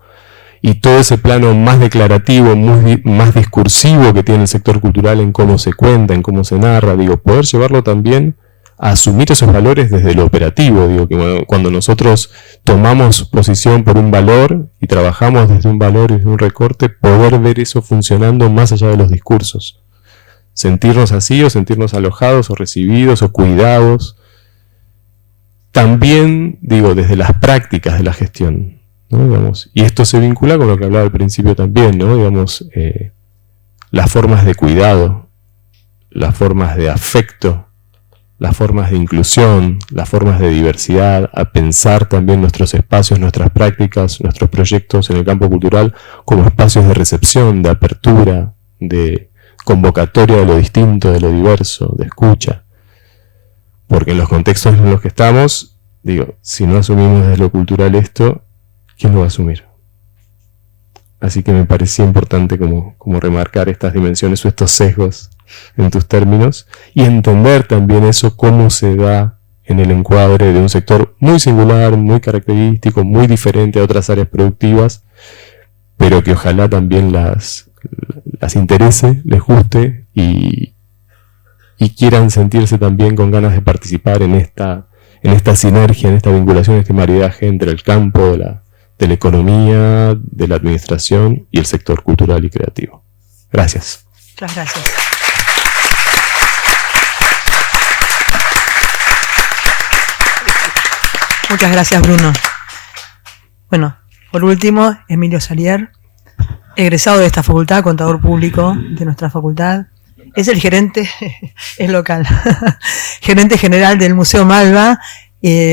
Y todo ese plano más declarativo, más discursivo que tiene el sector cultural en cómo se cuenta, en cómo se narra, digo, poder llevarlo también a asumir esos valores desde lo operativo, digo, que cuando nosotros tomamos posición por un valor y trabajamos desde un valor y desde un recorte, poder ver eso funcionando más allá de los discursos. Sentirnos así o sentirnos alojados o recibidos o cuidados. También, digo, desde las prácticas de la gestión, ¿no? Digamos, y esto se vincula con lo que hablaba al principio también, ¿no? Digamos, las formas de cuidado, las formas de afecto, las formas de inclusión, las formas de diversidad, a pensar también nuestros espacios, nuestras prácticas, nuestros proyectos en el campo cultural como espacios de recepción, de apertura, de convocatoria de lo distinto, de lo diverso, de escucha. Porque en los contextos en los que estamos, digo, si no asumimos desde lo cultural esto, ¿quién lo va a asumir? Así que me parecía importante como remarcar estas dimensiones o estos sesgos en tus términos y entender también eso cómo se da en el encuadre de un sector muy singular, muy característico, muy diferente a otras áreas productivas, pero que ojalá también las interese, les guste y quieran sentirse también con ganas de participar en esta sinergia, en esta vinculación, en este maridaje entre el campo de la economía, de la administración y el sector cultural y creativo. Gracias. Muchas gracias. Muchas gracias, Bruno. Bueno, por último, Emilio Salier, egresado de esta facultad, contador público de nuestra facultad. Es el gerente, es local, gerente general del Museo Malva,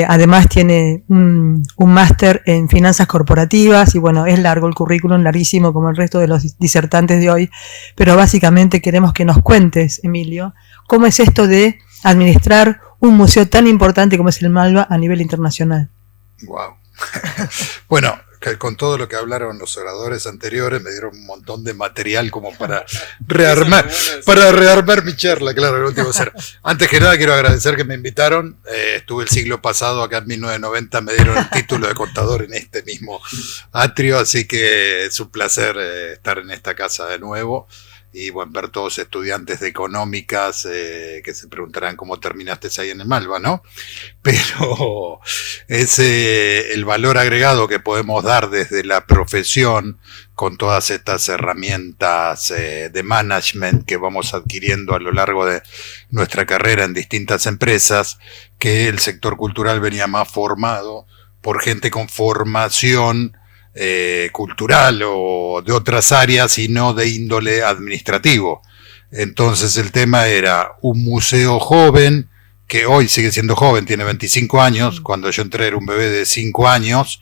Además tiene un máster en finanzas corporativas y bueno, es largo el currículum, larguísimo como el resto de los disertantes de hoy, pero básicamente queremos que nos cuentes, Emilio, cómo es esto de administrar un museo tan importante como es el Malva a nivel internacional. Wow. Bueno, con todo lo que hablaron los oradores anteriores me dieron un montón de material como para rearmar mi charla, claro, lo último ser. Antes que nada quiero agradecer que me invitaron. Estuve el siglo pasado acá en 1990, me dieron el título de contador en este mismo atrio, así que es un placer estar en esta casa de nuevo. Y bueno, ver todos estudiantes de económicas que se preguntarán cómo terminaste ahí en el Malva, ¿no? Pero es el valor agregado que podemos dar desde la profesión con todas estas herramientas de management que vamos adquiriendo a lo largo de nuestra carrera en distintas empresas, que el sector cultural venía más formado por gente con formación cultural o de otras áreas y no de índole administrativo. Entonces el tema era un museo joven, que hoy sigue siendo joven, tiene 25 años, cuando yo entré era un bebé de 5 años,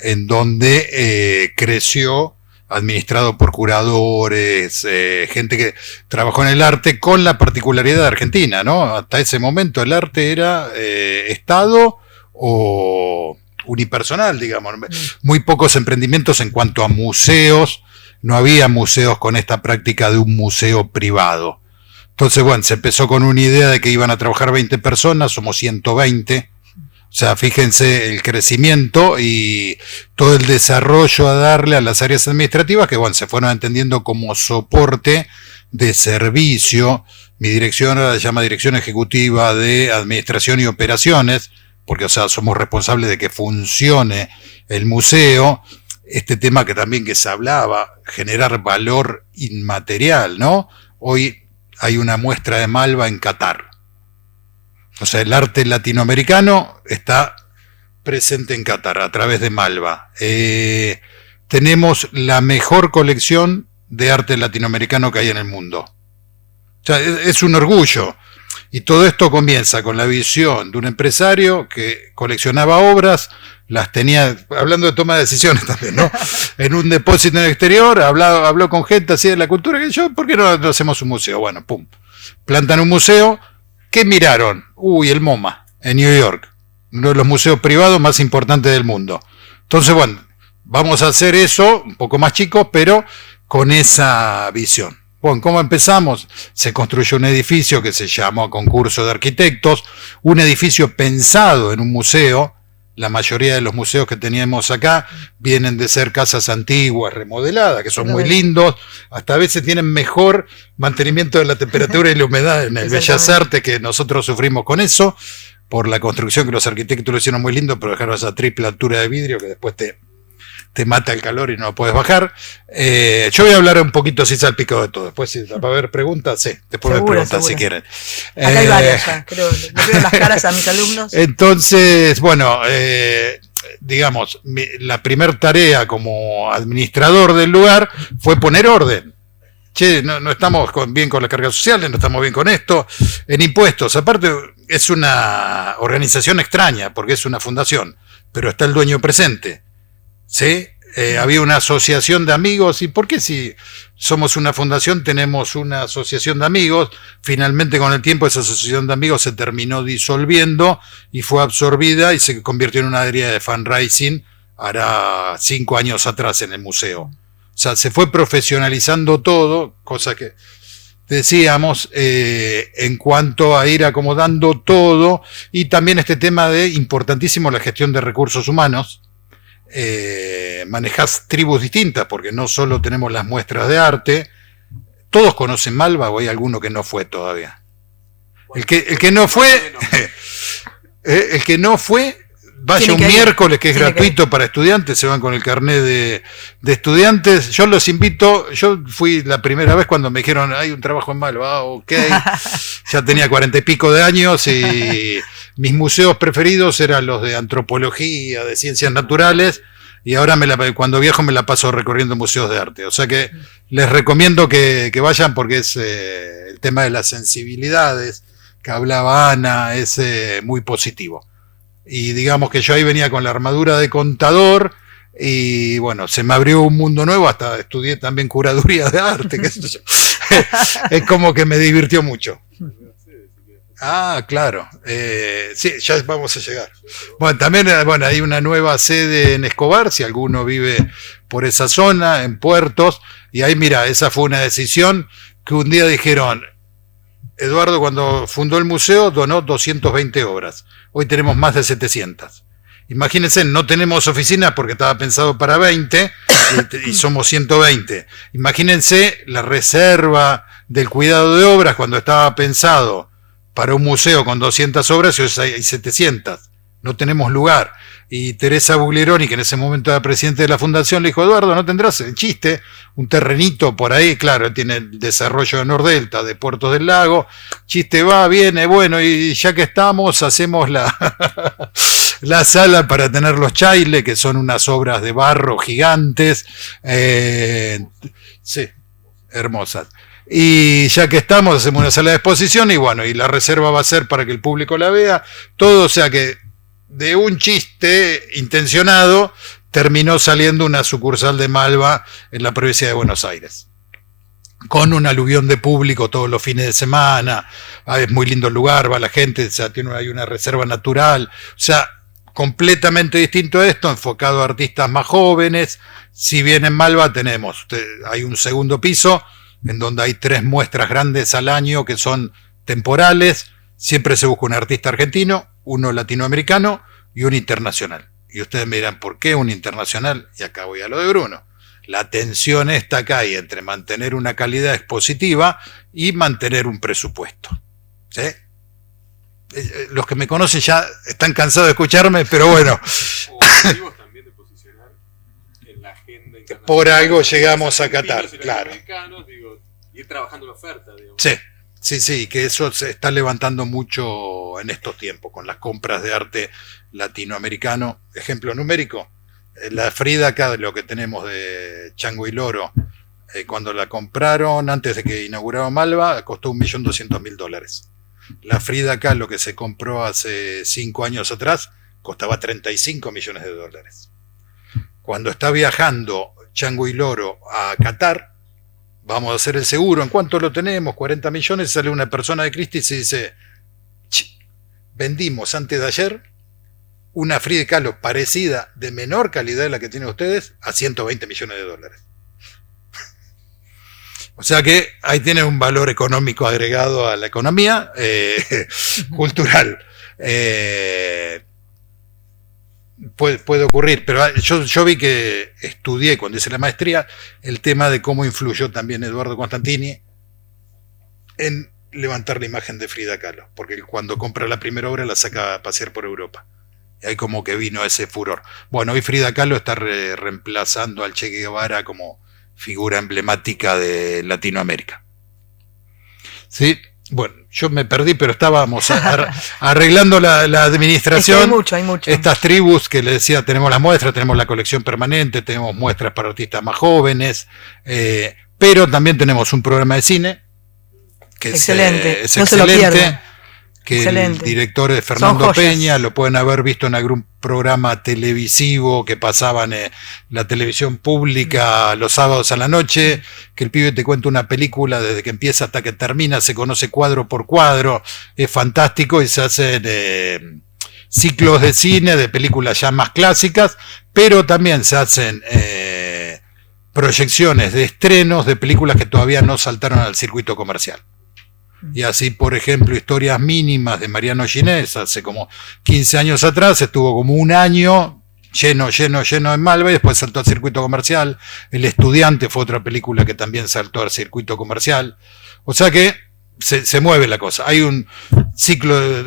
en donde creció, administrado por curadores, gente que trabajó en el arte con la particularidad de Argentina, ¿no? Hasta ese momento el arte era Estado o unipersonal, digamos. Muy pocos emprendimientos en cuanto a museos, no había museos con esta práctica de un museo privado. Entonces, bueno, se empezó con una idea de que iban a trabajar 20 personas, somos 120. O sea, fíjense el crecimiento y todo el desarrollo a darle a las áreas administrativas que, bueno, se fueron entendiendo como soporte de servicio. Mi dirección ahora se llama Dirección Ejecutiva de Administración y Operaciones, porque, o sea, somos responsables de que funcione el museo. Este tema que también que se hablaba, generar valor inmaterial, ¿no? Hoy hay una muestra de Malva en Qatar. O sea, el arte latinoamericano está presente en Qatar a través de Malva. Tenemos la mejor colección de arte latinoamericano que hay en el mundo. O sea, es un orgullo. Y todo esto comienza con la visión de un empresario que coleccionaba obras, las tenía, hablando de toma de decisiones también, ¿no? En un depósito en el exterior, habló con gente así de la cultura, que yo, ¿por qué no hacemos un museo? Bueno, pum, plantan un museo. ¿Qué miraron? Uy, el MoMA, en New York, uno de los museos privados más importantes del mundo. Entonces, bueno, vamos a hacer eso, un poco más chico, pero con esa visión. Bueno, ¿cómo empezamos? Se construyó un edificio que se llamó Concurso de Arquitectos, un edificio pensado en un museo. La mayoría de los museos que teníamos acá vienen de ser casas antiguas, remodeladas, que son muy lindos, hasta a veces tienen mejor mantenimiento de la temperatura y la humedad en el Bellas Artes, que nosotros sufrimos con eso, por la construcción que los arquitectos lo hicieron muy lindo, pero dejaron esa triple altura de vidrio que después te mata el calor y no lo puedes bajar. Yo voy a hablar un poquito así salpicado de todo. Después, si va a haber preguntas, sí, después me preguntan si quieren. Acá hay varias ya, creo. Le veo las caras a mis alumnos. Entonces, bueno, digamos, la primera tarea como administrador del lugar fue poner orden. Che, no estamos bien con las cargas sociales, no estamos bien con esto. En impuestos, aparte, es una organización extraña, porque es una fundación, pero está el dueño presente. ¿Sí? Había una asociación de amigos. ¿Y por qué si somos una fundación tenemos una asociación de amigos? Finalmente con el tiempo esa asociación de amigos se terminó disolviendo y fue absorbida y se convirtió en una área de fundraising hará 5 años atrás en el museo. O sea, se fue profesionalizando todo, cosa que decíamos, en cuanto a ir acomodando todo, y también este tema de importantísimo la gestión de recursos humanos. Manejás tribus distintas porque no solo tenemos las muestras de arte. Todos conocen Malva o hay alguno que no fue todavía. El que no fue el que no fue vaya un miércoles que es gratuito para estudiantes, se van con el carnet de estudiantes. Yo los invito, yo fui la primera vez cuando me dijeron hay un trabajo en Malva, ok. Ya tenía 40 y pico de años y mis museos preferidos eran los de antropología, de ciencias naturales, y ahora cuando viajo me la paso recorriendo museos de arte. O sea que les recomiendo que vayan porque es el tema de las sensibilidades que hablaba Ana, es muy positivo. y digamos que yo ahí venía con la armadura de contador, y bueno, se me abrió un mundo nuevo, hasta estudié también curaduría de arte, qué sé yo. Es como que me divirtió mucho. Ah, claro. Sí, ya vamos a llegar. Bueno, también hay una nueva sede en Escobar, si alguno vive por esa zona, en Puertos, y ahí mira, esa fue una decisión que un día dijeron, Eduardo cuando fundó el museo donó 220 obras, hoy tenemos más de 700. Imagínense, no tenemos oficinas porque estaba pensado para 20 y somos 120. Imagínense la reserva del cuidado de obras cuando estaba pensado para un museo con 200 obras y hoy hay 700. No tenemos lugar. Y Teresa Buglieroni, que en ese momento era presidente de la fundación, le dijo, Eduardo, ¿no tendrás el chiste? Un terrenito por ahí, claro, tiene el desarrollo de Nordelta, de Puertos del Lago. Chiste va, viene, bueno, y ya que estamos, hacemos la sala para tener los chailes, que son unas obras de barro gigantes. Sí, hermosas. Y ya que estamos, hacemos una sala de exposición y bueno, y la reserva va a ser para que el público la vea. Todo, o sea que de un chiste intencionado terminó saliendo una sucursal de Malva en la provincia de Buenos Aires. Con un aluvión de público todos los fines de semana. Es muy lindo el lugar, va la gente, o sea, hay una reserva natural. O sea, completamente distinto a esto, enfocado a artistas más jóvenes. Si bien en Malva hay un segundo piso en donde hay 3 muestras grandes al año que son temporales. Siempre se busca un artista argentino, uno latinoamericano y un internacional. Y ustedes me dirán, ¿por qué un internacional? Y acá voy a lo de Bruno. La tensión está acá y entre mantener una calidad expositiva y mantener un presupuesto. ¿Sí? Los que me conocen ya están cansados de escucharme, pero bueno. También de posicionar en la agenda internacional. Por algo llegamos a Qatar, claro. Ir trabajando la oferta, digamos. Sí, que eso se está levantando mucho en estos tiempos, con las compras de arte latinoamericano. Ejemplo numérico, la Frida Kahlo, lo que tenemos de Chango y Loro, cuando la compraron antes de que inauguraba Malva, costó $1.200.000. La Frida Kahlo que se compró hace 5 años atrás, costaba $35 millones. Cuando está viajando Chango y Loro a Qatar, vamos a hacer el seguro, ¿en cuánto lo tenemos? 40 millones, sale una persona de Christie's y dice, vendimos antes de ayer una Frida Kahlo parecida, de menor calidad de la que tienen ustedes, a $120 millones. O sea que ahí tiene un valor económico agregado a la economía cultural. Puede ocurrir, pero yo vi que estudié cuando hice la maestría el tema de cómo influyó también Eduardo Constantini en levantar la imagen de Frida Kahlo, porque cuando compra la primera obra la saca a pasear por Europa. Y ahí como que vino ese furor. Bueno, hoy Frida Kahlo está reemplazando al Che Guevara como figura emblemática de Latinoamérica. ¿Sí? Bueno, yo me perdí, pero estábamos arreglando la administración. Es que hay mucho. Estas tribus que les decía, tenemos las muestras, tenemos la colección permanente, tenemos muestras para artistas más jóvenes, pero también tenemos un programa de cine que excelente. es no se lo excelente, pierdan. que Excelente. el director es Fernando Peña, lo pueden haber visto en algún programa televisivo que pasaban en la televisión pública los sábados a la noche, que el pibe te cuenta una película desde que empieza hasta que termina, se conoce cuadro por cuadro, es fantástico y se hacen ciclos de cine, de películas ya más clásicas, pero también se hacen proyecciones de estrenos de películas que todavía no saltaron al circuito comercial. Y así, por ejemplo, Historias Mínimas de Mariano Ginés, hace como 15 años atrás, estuvo como un año lleno en Malva y después saltó al circuito comercial. El Estudiante fue otra película que también saltó al circuito comercial. O sea que se mueve la cosa. Hay un ciclo,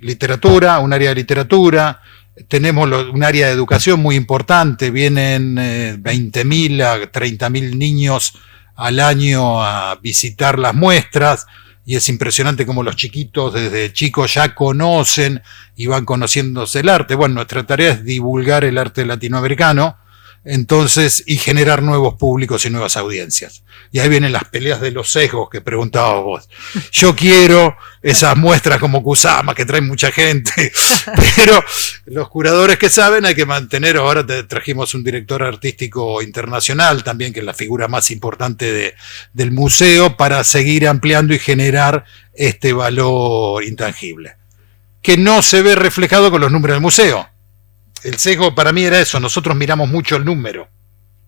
literatura, un área de literatura. Tenemos un área de educación muy importante. Vienen 20.000 a 30.000 niños al año a visitar las muestras y es impresionante cómo los chiquitos desde chicos ya conocen y van conociéndose el arte. Bueno, nuestra tarea es divulgar el arte latinoamericano entonces, y generar nuevos públicos y nuevas audiencias. Y ahí vienen las peleas de los sesgos que preguntabas vos. Yo quiero esas muestras como Kusama, que traen mucha gente, pero los curadores que saben hay que mantener. Ahora trajimos un director artístico internacional también, que es la figura más importante del museo, para seguir ampliando y generar este valor intangible, que no se ve reflejado con los números del museo. El sesgo para mí era eso, nosotros miramos mucho el número,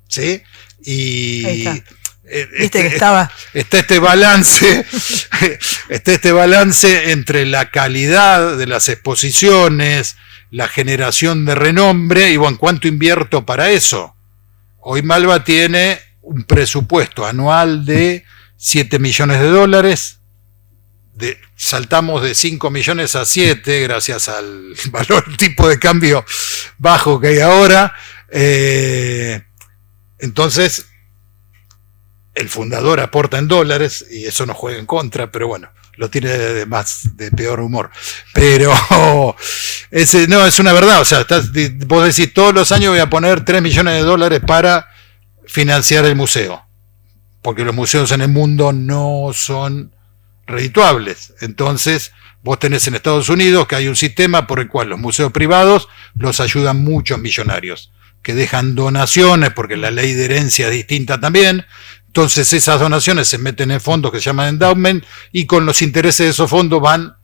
¿sí? Y viste que estaba. Está este balance, entre la calidad de las exposiciones, la generación de renombre y bueno, ¿cuánto invierto para eso? Hoy Malva tiene un presupuesto anual de $7 millones. Saltamos de 5 millones a 7 gracias al tipo de cambio bajo que hay ahora. Entonces, el fundador aporta en dólares y eso nos juega en contra, pero bueno, lo tiene de peor humor. Pero no, es una verdad. O sea, vos decís, todos los años voy a poner $3 millones para financiar el museo, porque los museos en el mundo no son redituables. Entonces, vos tenés en Estados Unidos que hay un sistema por el cual los museos privados los ayudan muchos millonarios, que dejan donaciones, porque la ley de herencia es distinta también. Entonces, esas donaciones se meten en fondos que se llaman endowment, y con los intereses de esos fondos van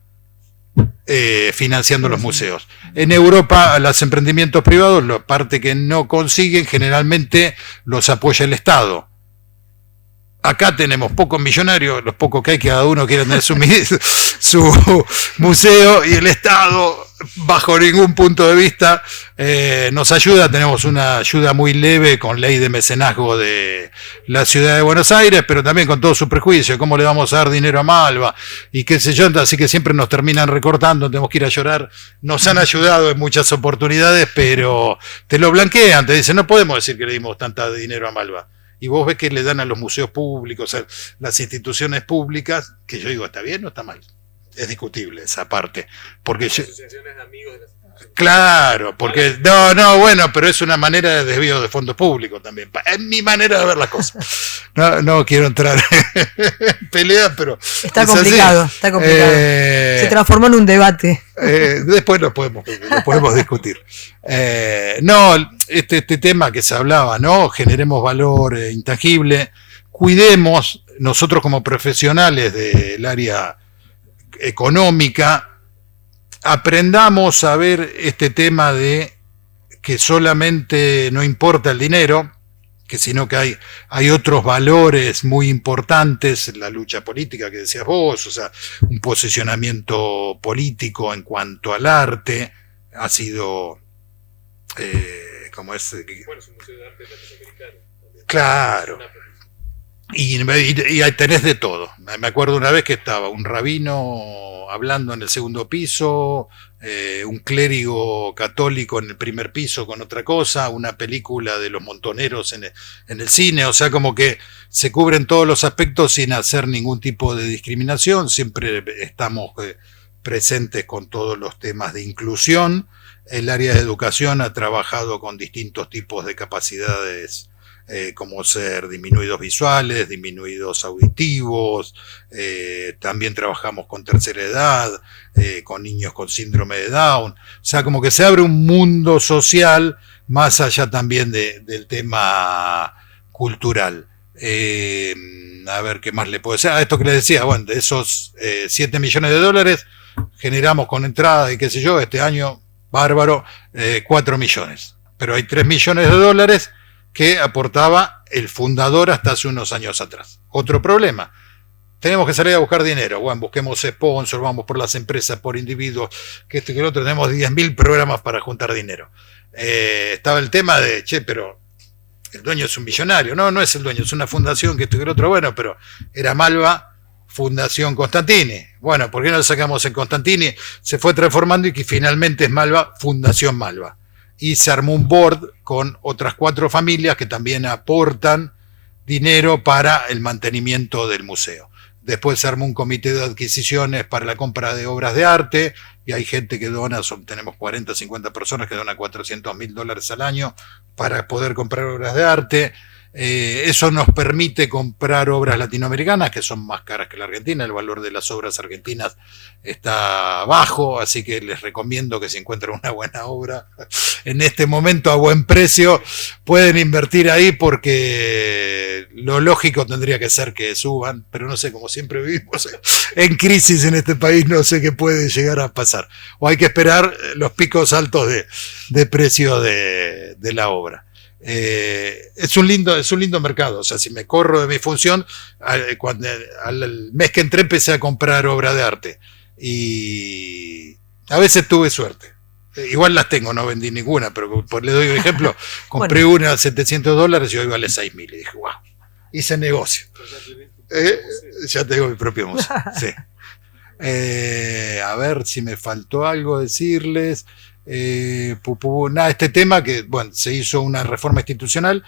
financiando los museos. En Europa, los emprendimientos privados, la parte que no consiguen, generalmente los apoya el Estado. Acá tenemos pocos millonarios, los pocos que hay, que cada uno quiere tener su museo, y el Estado, bajo ningún punto de vista, nos ayuda. Tenemos una ayuda muy leve con ley de mecenazgo de la ciudad de Buenos Aires, pero también con todo su prejuicio, cómo le vamos a dar dinero a Malva y qué sé yo, así que siempre nos terminan recortando, tenemos que ir a llorar. Nos han ayudado en muchas oportunidades, pero te lo blanquean, te dicen, no podemos decir que le dimos tanta dinero a Malva. Y vos ves que le dan a los museos públicos, a las instituciones públicas, que yo digo, ¿está bien o está mal? Es discutible esa parte. Porque asociaciones de amigos de las... Claro, porque bueno, pero es una manera de desvío de fondos públicos también. Es mi manera de ver las cosas. No quiero entrar en pelea, pero está complicado, así. Está complicado. Se transformó en un debate. Después lo podemos discutir. Este tema que se hablaba, ¿no? Generemos valor intangible, cuidemos nosotros como profesionales del área económica, aprendamos a ver este tema de que solamente no importa el dinero, sino que hay otros valores muy importantes, la lucha política que decías vos, o sea, un posicionamiento político en cuanto al arte ha sido como es. Bueno, es un museo de arte latinoamericano. Claro. Y ahí tenés de todo. Me acuerdo una vez que estaba un rabino hablando en el segundo piso, un clérigo católico en el primer piso con otra cosa, una película de los montoneros en el cine, o sea, como que se cubren todos los aspectos sin hacer ningún tipo de discriminación. Siempre estamos presentes con todos los temas de inclusión. El área de educación ha trabajado con distintos tipos de capacidades, como ser disminuidos visuales, disminuidos auditivos, también trabajamos con tercera edad, con niños con síndrome de Down, o sea, como que se abre un mundo social más allá también del tema cultural. A ver, ¿qué más le puedo decir? Esto que les decía, bueno, de esos $7 millones generamos con entrada y qué sé yo, este año, bárbaro, 4 millones, pero hay $3 millones que aportaba el fundador hasta hace unos años atrás. Otro problema, tenemos que salir a buscar dinero. Bueno, busquemos sponsors, vamos por las empresas, por individuos, que esto y que el otro, tenemos 10.000 programas para juntar dinero. Estaba el tema de, pero el dueño es un millonario. No es el dueño, es una fundación, que esto y que el otro, bueno, pero era Malva Fundación Constantini. Bueno, ¿por qué no lo sacamos en Constantini? Se fue transformando y que finalmente es Malva Fundación Malva. Y se armó un board con otras 4 familias que también aportan dinero para el mantenimiento del museo. Después se armó un comité de adquisiciones para la compra de obras de arte, y hay gente que dona, tenemos 40, 50 personas que donan $400.000 al año, para poder comprar obras de arte. Eso nos permite comprar obras latinoamericanas que son más caras que la Argentina. El valor de las obras argentinas está bajo, así que les recomiendo que si encuentran una buena obra en este momento a buen precio, pueden invertir ahí, porque lo lógico tendría que ser que suban, pero no sé, como siempre vivimos en crisis en este país, no sé qué puede llegar a pasar. O hay que esperar los picos altos de precio de la obra. Es un lindo mercado. O sea, si me corro de mi función, al mes que entré empecé a comprar obra de arte y a veces tuve suerte. Igual las tengo, no vendí ninguna, pero le doy un ejemplo. Compré una a $700 y hoy vale 6.000 y dije, wow, hice negocio. Ya tengo mi propio museo. Sí. A ver si me faltó algo decirles. Este tema que, bueno, se hizo una reforma institucional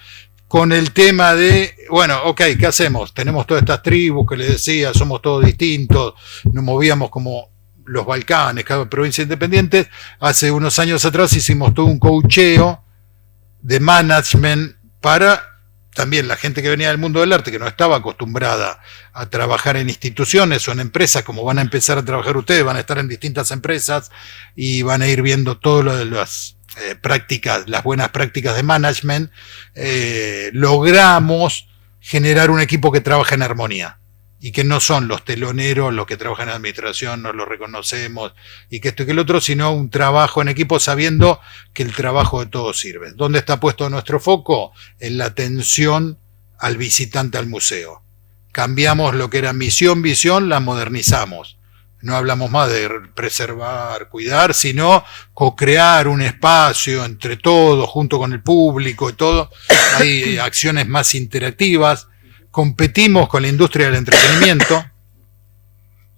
con el tema de, bueno, ok, ¿qué hacemos? Tenemos todas estas tribus que les decía, somos todos distintos, nos movíamos como los Balcanes, cada provincia independiente. Hace unos años atrás hicimos todo un coacheo de management para también la gente que venía del mundo del arte, que no estaba acostumbrada a trabajar en instituciones o en empresas, como van a empezar a trabajar ustedes, van a estar en distintas empresas y van a ir viendo todo lo de las prácticas, las buenas prácticas de management. Logramos generar un equipo que trabaja en armonía y que no son los teloneros los que trabajan en administración, no los reconocemos y que esto y que el otro, sino un trabajo en equipo sabiendo que el trabajo de todos sirve. ¿Dónde está puesto nuestro foco? En la atención al visitante al museo. Cambiamos lo que era misión, visión, la modernizamos. No hablamos más de preservar, cuidar, sino co-crear un espacio entre todos, junto con el público y todo. Hay acciones más interactivas. Competimos con la industria del entretenimiento, o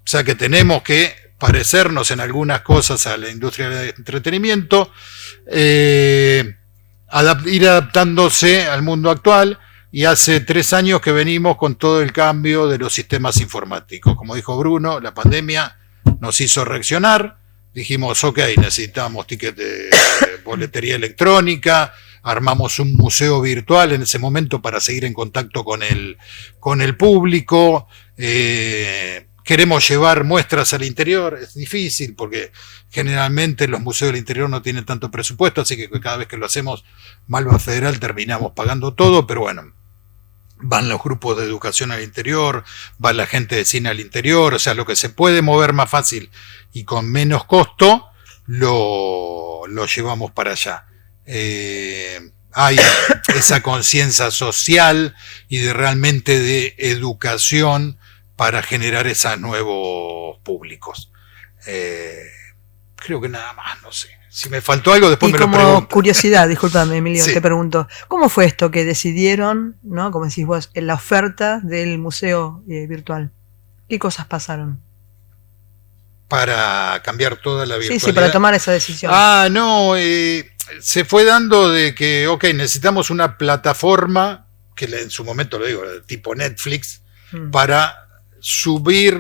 sea que tenemos que parecernos en algunas cosas a la industria del entretenimiento, ir adaptándose al mundo actual, y hace 3 años que venimos con todo el cambio de los sistemas informáticos. Como dijo Bruno, la pandemia nos hizo reaccionar, dijimos, ok, necesitamos tickets de boletería electrónica, armamos un museo virtual en ese momento para seguir en contacto con el público. Queremos llevar muestras al interior. Es difícil porque generalmente los museos del interior no tienen tanto presupuesto, así que cada vez que lo hacemos Malva Federal terminamos pagando todo, pero bueno, van los grupos de educación al interior, va la gente de cine al interior, o sea, lo que se puede mover más fácil y con menos costo, lo llevamos para allá. Hay esa conciencia social y realmente de educación para generar esos nuevos públicos. Creo que nada más, no sé. Si me faltó algo, después me lo pregunto. Y como curiosidad, discúlpame, Emilio, Sí. te pregunto, ¿cómo fue esto que decidieron, ¿no? Como decís vos, en la oferta del museo virtual? ¿Qué cosas pasaron? Para cambiar toda la virtualidad. Sí, para tomar esa decisión. No, se fue dando de que, ok, necesitamos una plataforma, que en su momento lo digo, tipo Netflix, para subir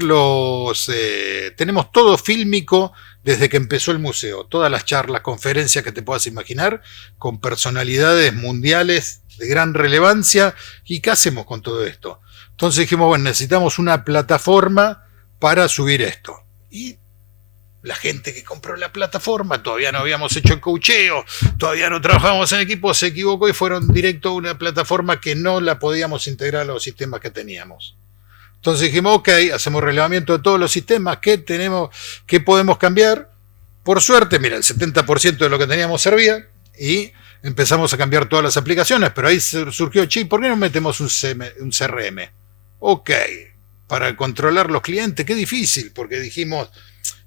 tenemos todo fílmico desde que empezó el museo, todas las charlas, conferencias que te puedas imaginar, con personalidades mundiales de gran relevancia. ¿Y qué hacemos con todo esto? Entonces dijimos, bueno, necesitamos una plataforma para subir esto. Y la gente que compró la plataforma, todavía no habíamos hecho el coacheo, todavía no trabajábamos en equipo, se equivocó y fueron directo a una plataforma que no la podíamos integrar a los sistemas que teníamos. Entonces dijimos, ok, hacemos relevamiento de todos los sistemas, ¿qué tenemos, qué podemos cambiar? Por suerte, mira, el 70% de lo que teníamos servía y empezamos a cambiar todas las aplicaciones, pero ahí surgió, ¿por qué no metemos un CRM? Ok, para controlar los clientes, qué difícil, porque dijimos,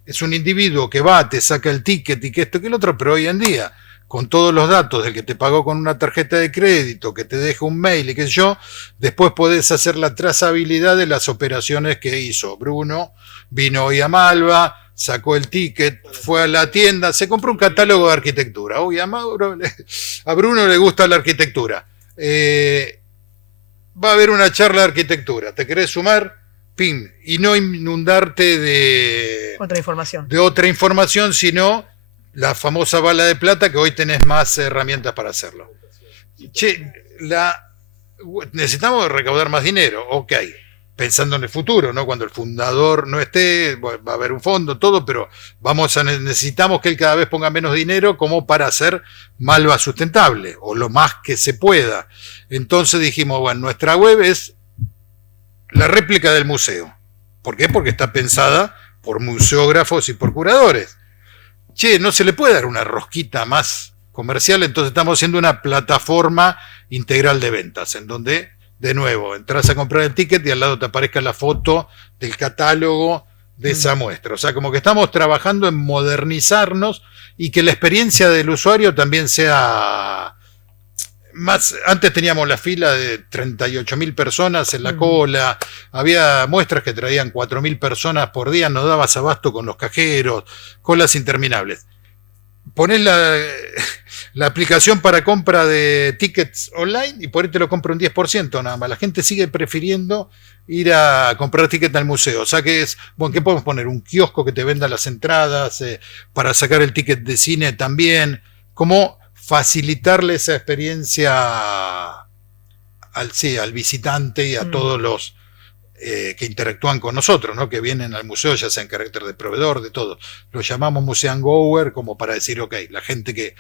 es un individuo que va, te saca el ticket y que esto que el otro, pero hoy en día, con todos los datos del que te pagó con una tarjeta de crédito, que te deja un mail y qué sé yo, después podés hacer la trazabilidad de las operaciones que hizo. Bruno vino hoy a Malva, sacó el ticket, fue a la tienda, se compró un catálogo de arquitectura. Uy, a Bruno le gusta la arquitectura. Va a haber una charla de arquitectura. ¿Te querés sumar? Pim. Y no inundarte de otra información, sino la famosa bala de plata, que hoy tenés más herramientas para hacerlo. che, necesitamos recaudar más dinero, ok, pensando en el futuro, ¿no? Cuando el fundador no esté, va a haber un fondo, todo, pero necesitamos que él cada vez ponga menos dinero como para hacer Malva sustentable, o lo más que se pueda. Entonces dijimos, bueno, nuestra web es la réplica del museo. ¿Por qué? Porque está pensada por museógrafos y por curadores. Che, no se le puede dar una rosquita más comercial, entonces estamos haciendo una plataforma integral de ventas, en donde, de nuevo, entras a comprar el ticket y al lado te aparezca la foto del catálogo de esa muestra. O sea, como que estamos trabajando en modernizarnos y que la experiencia del usuario también sea más. Antes teníamos la fila de 38.000 personas en la cola, había muestras que traían 4.000 personas por día, no dabas abasto con los cajeros, colas interminables. Ponés la aplicación para compra de tickets online y por ahí te lo compra un 10% nada más. La gente sigue prefiriendo ir a comprar tickets al museo. O sea que bueno, ¿qué podemos poner? Un kiosco que te venda las entradas, para sacar el ticket de cine también. ¿Cómo facilitarle esa experiencia al visitante y a todos los que interactúan con nosotros, ¿no? Que vienen al museo, ya sea en carácter de proveedor, de todo? Lo llamamos Museum Goer, como para decir, ok, la gente que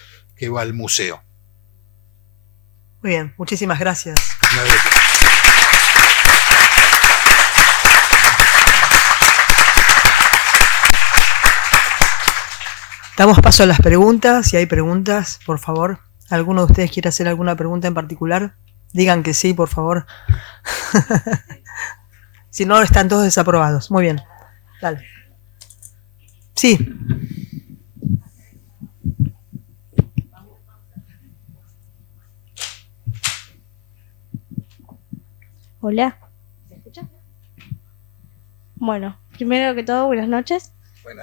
va al museo. Muy bien, muchísimas gracias. Damos paso a las preguntas. Si hay preguntas, por favor. ¿Alguno de ustedes quiere hacer alguna pregunta en particular? Digan que sí, por favor. Si no, están todos desaprobados. Muy bien. Dale. Sí. Hola. ¿Se escucha? Bueno, primero que todo, buenas noches.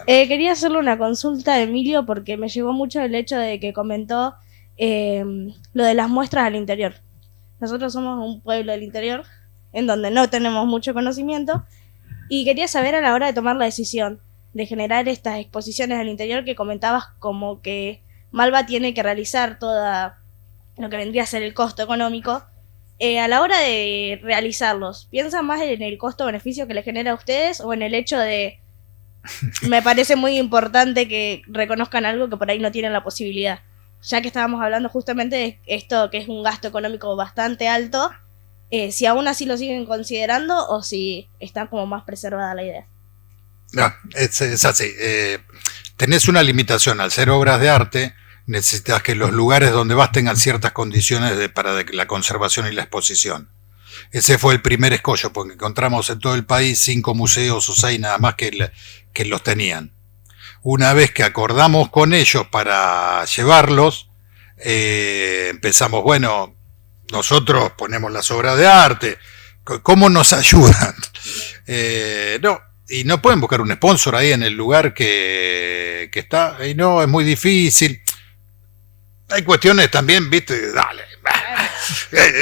Quería hacerle una consulta a Emilio porque me llegó mucho el hecho de que comentó lo de las muestras al interior. Nosotros somos un pueblo del interior en donde no tenemos mucho conocimiento y quería saber, a la hora de tomar la decisión de generar estas exposiciones al interior que comentabas, como que Malva tiene que realizar toda lo que vendría a ser el costo económico, a la hora de realizarlos, ¿piensan más en el costo-beneficio que les genera a ustedes o en el hecho de me parece muy importante que reconozcan algo que por ahí no tienen la posibilidad? Ya que estábamos hablando justamente de esto, que es un gasto económico bastante alto, si aún así lo siguen considerando o si está como más preservada la idea. No, es así. Tenés una limitación. Al ser obras de arte, necesitas que los lugares donde vas tengan ciertas condiciones para la conservación y la exposición. Ese fue el primer escollo, porque encontramos en todo el país 5 museos o 6 nada más que los tenían. Una vez que acordamos con ellos para llevarlos, empezamos, bueno, nosotros ponemos las obras de arte, ¿cómo nos ayudan? No, y no pueden buscar un sponsor ahí en el lugar que está, y no, es muy difícil. Hay cuestiones también, viste, dale,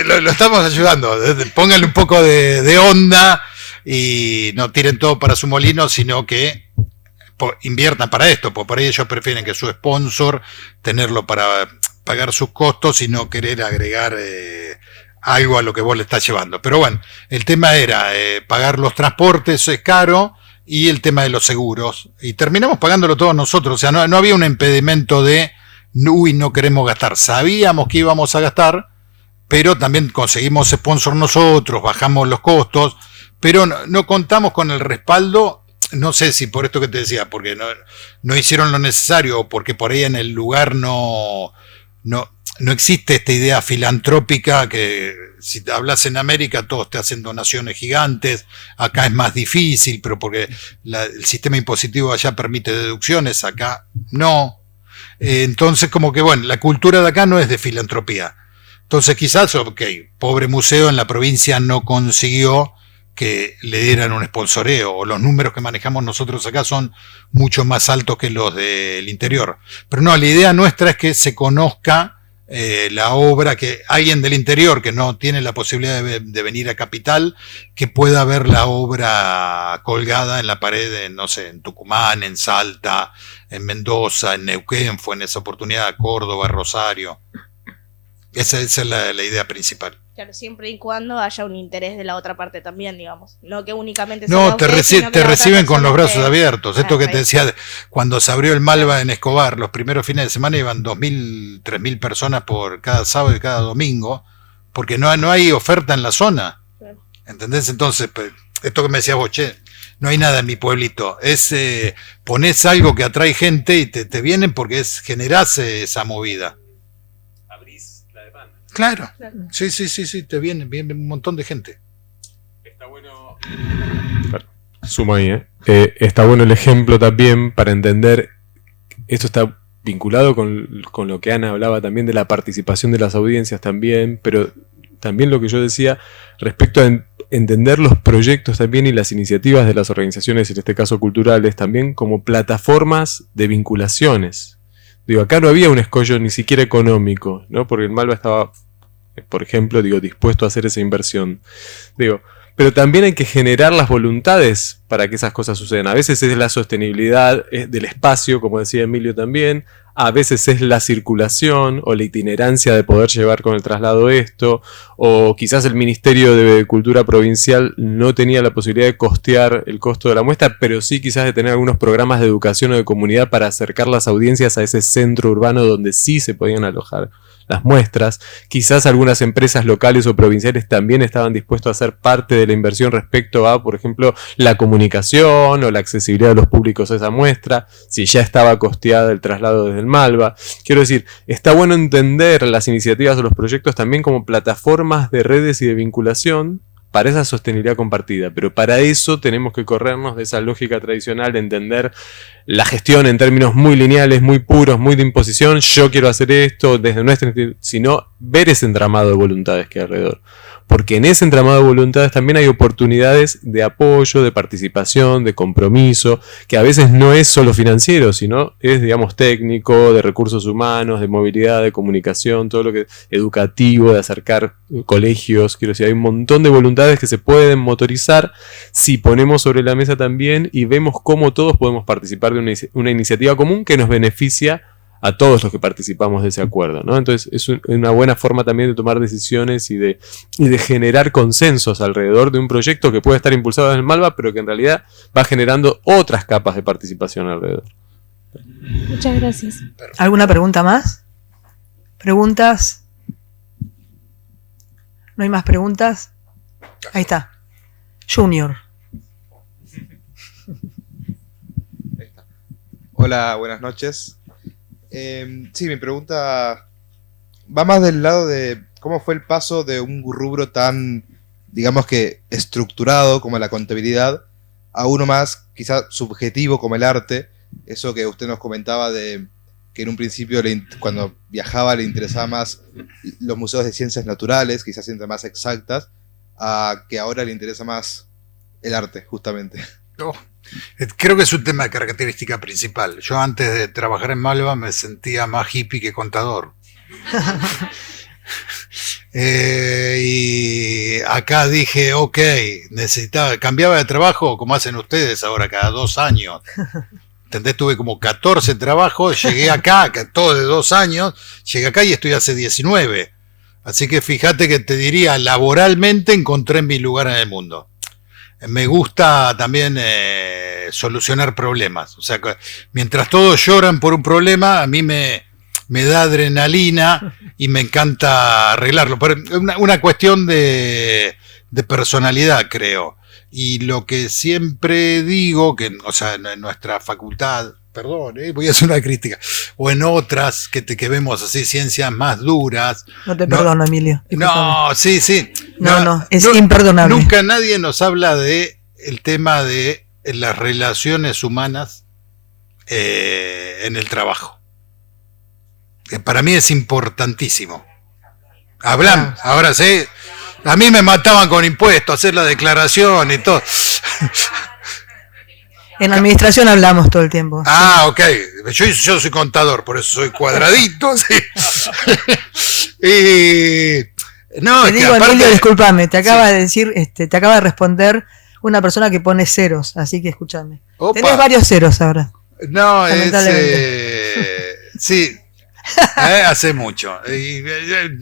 lo estamos ayudando, pónganle un poco de onda y no tiren todo para su molino, sino que inviertan para esto, porque por ahí ellos prefieren que su sponsor tenerlo para pagar sus costos y no querer agregar algo a lo que vos le estás llevando. Pero bueno, el tema era pagar los transportes, es caro, y el tema de los seguros, y terminamos pagándolo todos nosotros. O sea, no había un impedimento de uy, no queremos gastar. Sabíamos que íbamos a gastar, pero también conseguimos sponsor nosotros, bajamos los costos, pero no contamos con el respaldo. No sé si por esto que te decía, porque no hicieron lo necesario, o porque por ahí en el lugar no existe esta idea filantrópica que si te hablas en América todos te hacen donaciones gigantes, acá es más difícil, pero porque el sistema impositivo allá permite deducciones, acá no. Entonces como que bueno, la cultura de acá no es de filantropía. Entonces quizás, ok, pobre museo en la provincia no consiguió que le dieran un sponsoreo, o los números que manejamos nosotros acá son mucho más altos que los del interior. Pero no, la idea nuestra es que se conozca la obra, que alguien del interior que no tiene la posibilidad de venir a Capital, que pueda ver la obra colgada en la pared, no sé, en Tucumán, en Salta, en Mendoza, en Neuquén, fue en esa oportunidad, Córdoba, Rosario. Esa es la idea principal. Claro, siempre y cuando haya un interés de la otra parte también, digamos. No que únicamente No, te reciben con los brazos persona abiertos. Esto que te ahí. decía, cuando se abrió el Malva en Escobar, los primeros fines de semana iban 2.000, 3.000 personas por cada sábado y cada domingo, porque no hay oferta en la zona. Claro. ¿Entendés? Entonces, pues, esto que me decías vos, che, no hay nada en mi pueblito. Ponés algo que atrae gente y te vienen porque generás esa movida. Claro, sí, te viene un montón de gente. Está bueno. Sumo ahí, está bueno el ejemplo también para entender. Esto está vinculado con lo que Ana hablaba también de la participación de las audiencias también, pero también lo que yo decía respecto a entender los proyectos también y las iniciativas de las organizaciones, en este caso culturales, también como plataformas de vinculaciones. Digo, acá no había un escollo ni siquiera económico, ¿no? Porque el Malva estaba, por ejemplo, dispuesto a hacer esa inversión. Pero también hay que generar las voluntades para que esas cosas sucedan. A veces es la sostenibilidad del espacio, como decía Emilio también. A veces es la circulación o la itinerancia de poder llevar con el traslado esto. O quizás el Ministerio de Cultura Provincial no tenía la posibilidad de costear el costo de la muestra, pero sí quizás de tener algunos programas de educación o de comunidad para acercar las audiencias a ese centro urbano donde sí se podían alojar las muestras. Quizás algunas empresas locales o provinciales también estaban dispuestos a hacer parte de la inversión respecto a, por ejemplo, la comunicación o la accesibilidad de los públicos a esa muestra, si ya estaba costeada el traslado desde el Malva. Quiero decir, está bueno entender las iniciativas o los proyectos también como plataformas de redes y de vinculación para esa sostenibilidad compartida, pero para eso tenemos que corrernos de esa lógica tradicional de entender la gestión en términos muy lineales, muy puros, muy de imposición, yo quiero hacer esto desde nuestra, sino ver ese entramado de voluntades que hay alrededor. Porque en ese entramado de voluntades también hay oportunidades de apoyo, de participación, de compromiso, que a veces no es solo financiero, sino es, digamos, técnico, de recursos humanos, de movilidad, de comunicación, todo lo que es educativo, de acercar colegios. Quiero decir, hay un montón de voluntades que se pueden motorizar si ponemos sobre la mesa también y vemos cómo todos podemos participar de una iniciativa común que nos beneficia a todos los que participamos de ese acuerdo, ¿no? Entonces es una buena forma también de tomar decisiones y de generar consensos alrededor de un proyecto que puede estar impulsado en el Malva, pero que en realidad va generando otras capas de participación alrededor. Muchas gracias. ¿Alguna pregunta más? ¿Preguntas? ¿No hay más preguntas? Ahí está. Junior. Hola, buenas noches. Sí, mi pregunta va más del lado de cómo fue el paso de un rubro tan, digamos que, estructurado como la contabilidad a uno más quizás subjetivo como el arte. Eso que usted nos comentaba de que en un principio cuando viajaba le interesaba más los museos de ciencias naturales, quizás ciencias más exactas, a que ahora le interesa más el arte, justamente. Oh, creo que es un tema de característica principal. Yo antes de trabajar en Malva me sentía más hippie que contador. Y acá dije, ok, cambiaba de trabajo como hacen ustedes ahora cada 2 años. ¿Entendés? Tuve como 14 trabajos, llegué acá, todo de 2 años, llegué acá y estoy hace 19. Así que fíjate que te diría, laboralmente encontré mi lugar en el mundo. Me gusta también solucionar problemas. O sea, mientras todos lloran por un problema, a mí me da adrenalina y me encanta arreglarlo. Pero una cuestión de personalidad, creo. Y lo que siempre digo, que, o sea, en nuestra facultad, perdón, voy a hacer una crítica, o en otras que vemos así, ciencias más duras. No te perdono, Emilio. No, sí. No, es imperdonable. Nunca nadie nos habla de el tema de las relaciones humanas en el trabajo. Que para mí es importantísimo. Hablamos, ahora sí. A mí me mataban con impuestos, hacer la declaración y todo. En la administración hablamos todo el tiempo. Ah, ok. Yo soy contador, por eso soy cuadradito. Sí. No, te es digo, que aparte, Emilio, discúlpame, te acaba de decir, te acaba de responder una persona que pone ceros, así que escúchame. Opa. Tenés varios ceros ahora. No, es... lamentablemente. sí. Hace mucho.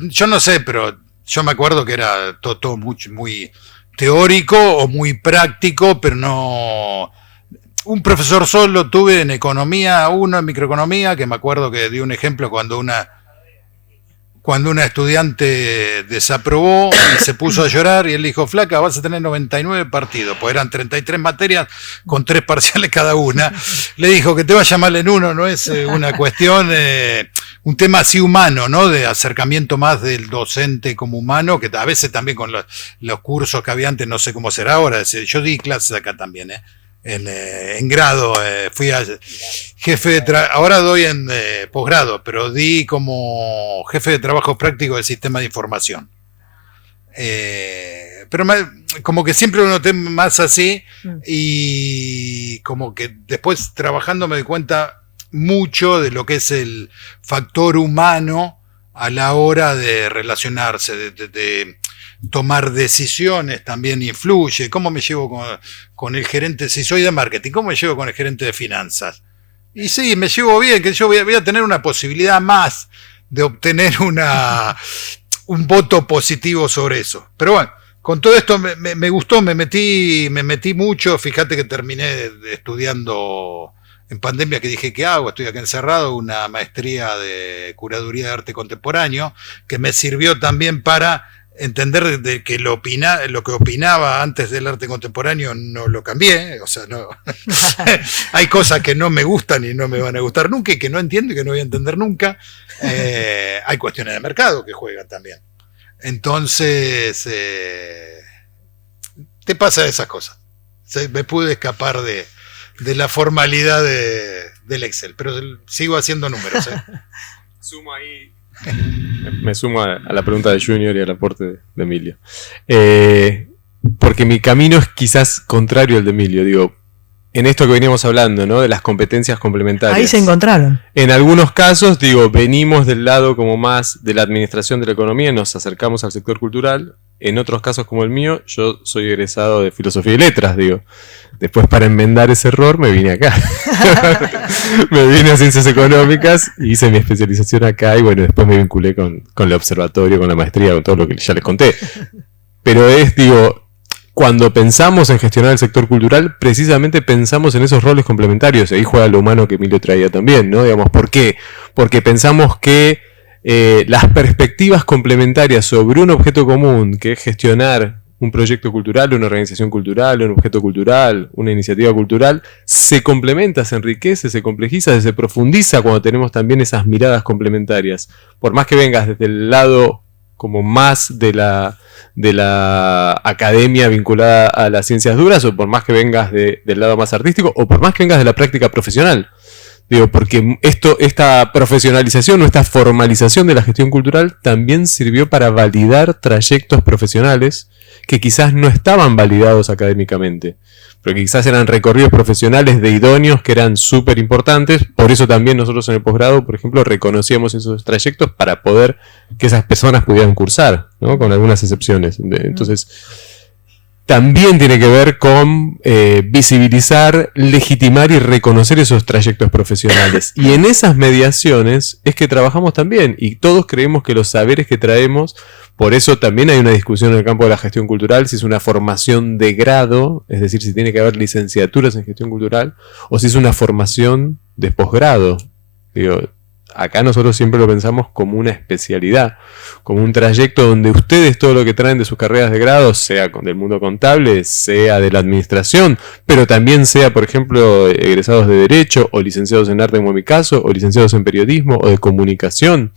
Yo no sé, pero yo me acuerdo que era todo muy teórico o muy práctico, pero no... Un profesor solo tuve en economía, uno en microeconomía, que me acuerdo que dio un ejemplo cuando una estudiante desaprobó y se puso a llorar y él dijo, flaca, vas a tener 99 partidos, pues eran 33 materias con 3 parciales cada una. Le dijo que te vaya mal en uno, no es una cuestión, un tema así humano, ¿no? De acercamiento más del docente como humano, que a veces también con los cursos que había antes, no sé cómo será ahora, yo di clases acá también, en grado, fui a jefe de ahora doy en posgrado, pero di como jefe de trabajo práctico del sistema de información. Pero como que siempre lo noté más así y como que después trabajando me di cuenta mucho de lo que es el factor humano a la hora de relacionarse, de tomar decisiones también influye. ¿Cómo me llevo con el gerente? Si soy de marketing, ¿cómo me llevo con el gerente de finanzas? Y sí, me llevo bien, que yo voy a tener una posibilidad más de obtener un voto positivo sobre eso. Pero bueno, con todo esto me gustó, me metí mucho. Fíjate que terminé estudiando en pandemia, que dije, ¿qué hago? Estoy acá encerrado, una maestría de curaduría de arte contemporáneo, que me sirvió también para entender de que lo que opinaba antes del arte contemporáneo no lo cambié, o sea, no hay cosas que no me gustan y no me van a gustar nunca y que no entiendo y que no voy a entender nunca. Hay cuestiones de mercado que juegan también. Entonces, te pasa esas cosas. Me pude escapar de la formalidad del Excel, pero sigo haciendo números. Sumo ahí. Me sumo a la pregunta de Junior y al aporte de Emilio. Porque mi camino es quizás contrario al de Emilio. Digo, en esto que veníamos hablando, ¿no? De las competencias complementarias. Ahí se encontraron. En algunos casos, digo, venimos del lado como más de la administración de la economía y nos acercamos al sector cultural. En otros casos como el mío, yo soy egresado de Filosofía y Letras, digo. Después, para enmendar ese error, me vine acá. Me vine a Ciencias Económicas, hice mi especialización acá y bueno, después me vinculé con el observatorio, con la maestría, con todo lo que ya les conté. Pero digo, cuando pensamos en gestionar el sector cultural, precisamente pensamos en esos roles complementarios. Ahí juega lo humano que Emilio traía también, ¿no? Digamos, ¿por qué? Porque pensamos que las perspectivas complementarias sobre un objeto común, que es gestionar un proyecto cultural, una organización cultural, un objeto cultural, una iniciativa cultural, se complementa, se enriquece, se complejiza, se profundiza cuando tenemos también esas miradas complementarias. Por más que vengas desde el lado como más de la academia vinculada a las ciencias duras, o por más que vengas del lado más artístico, o por más que vengas de la práctica profesional. Digo, porque esta profesionalización o esta formalización de la gestión cultural también sirvió para validar trayectos profesionales que quizás no estaban validados académicamente, pero que quizás eran recorridos profesionales de idóneos que eran súper importantes. Por eso también nosotros en el posgrado, por ejemplo, reconocíamos esos trayectos para poder que esas personas pudieran cursar, ¿no? Con algunas excepciones. Entonces, también tiene que ver con visibilizar, legitimar y reconocer esos trayectos profesionales. Y en esas mediaciones es que trabajamos también, y todos creemos que los saberes que traemos, por eso también hay una discusión en el campo de la gestión cultural, si es una formación de grado, es decir, si tiene que haber licenciaturas en gestión cultural, o si es una formación de posgrado. Digo, acá nosotros siempre lo pensamos como una especialidad, como un trayecto donde ustedes todo lo que traen de sus carreras de grado, sea del mundo contable, sea de la administración, pero también sea, por ejemplo, egresados de Derecho, o licenciados en Arte, como en mi caso, o licenciados en Periodismo, o de Comunicación,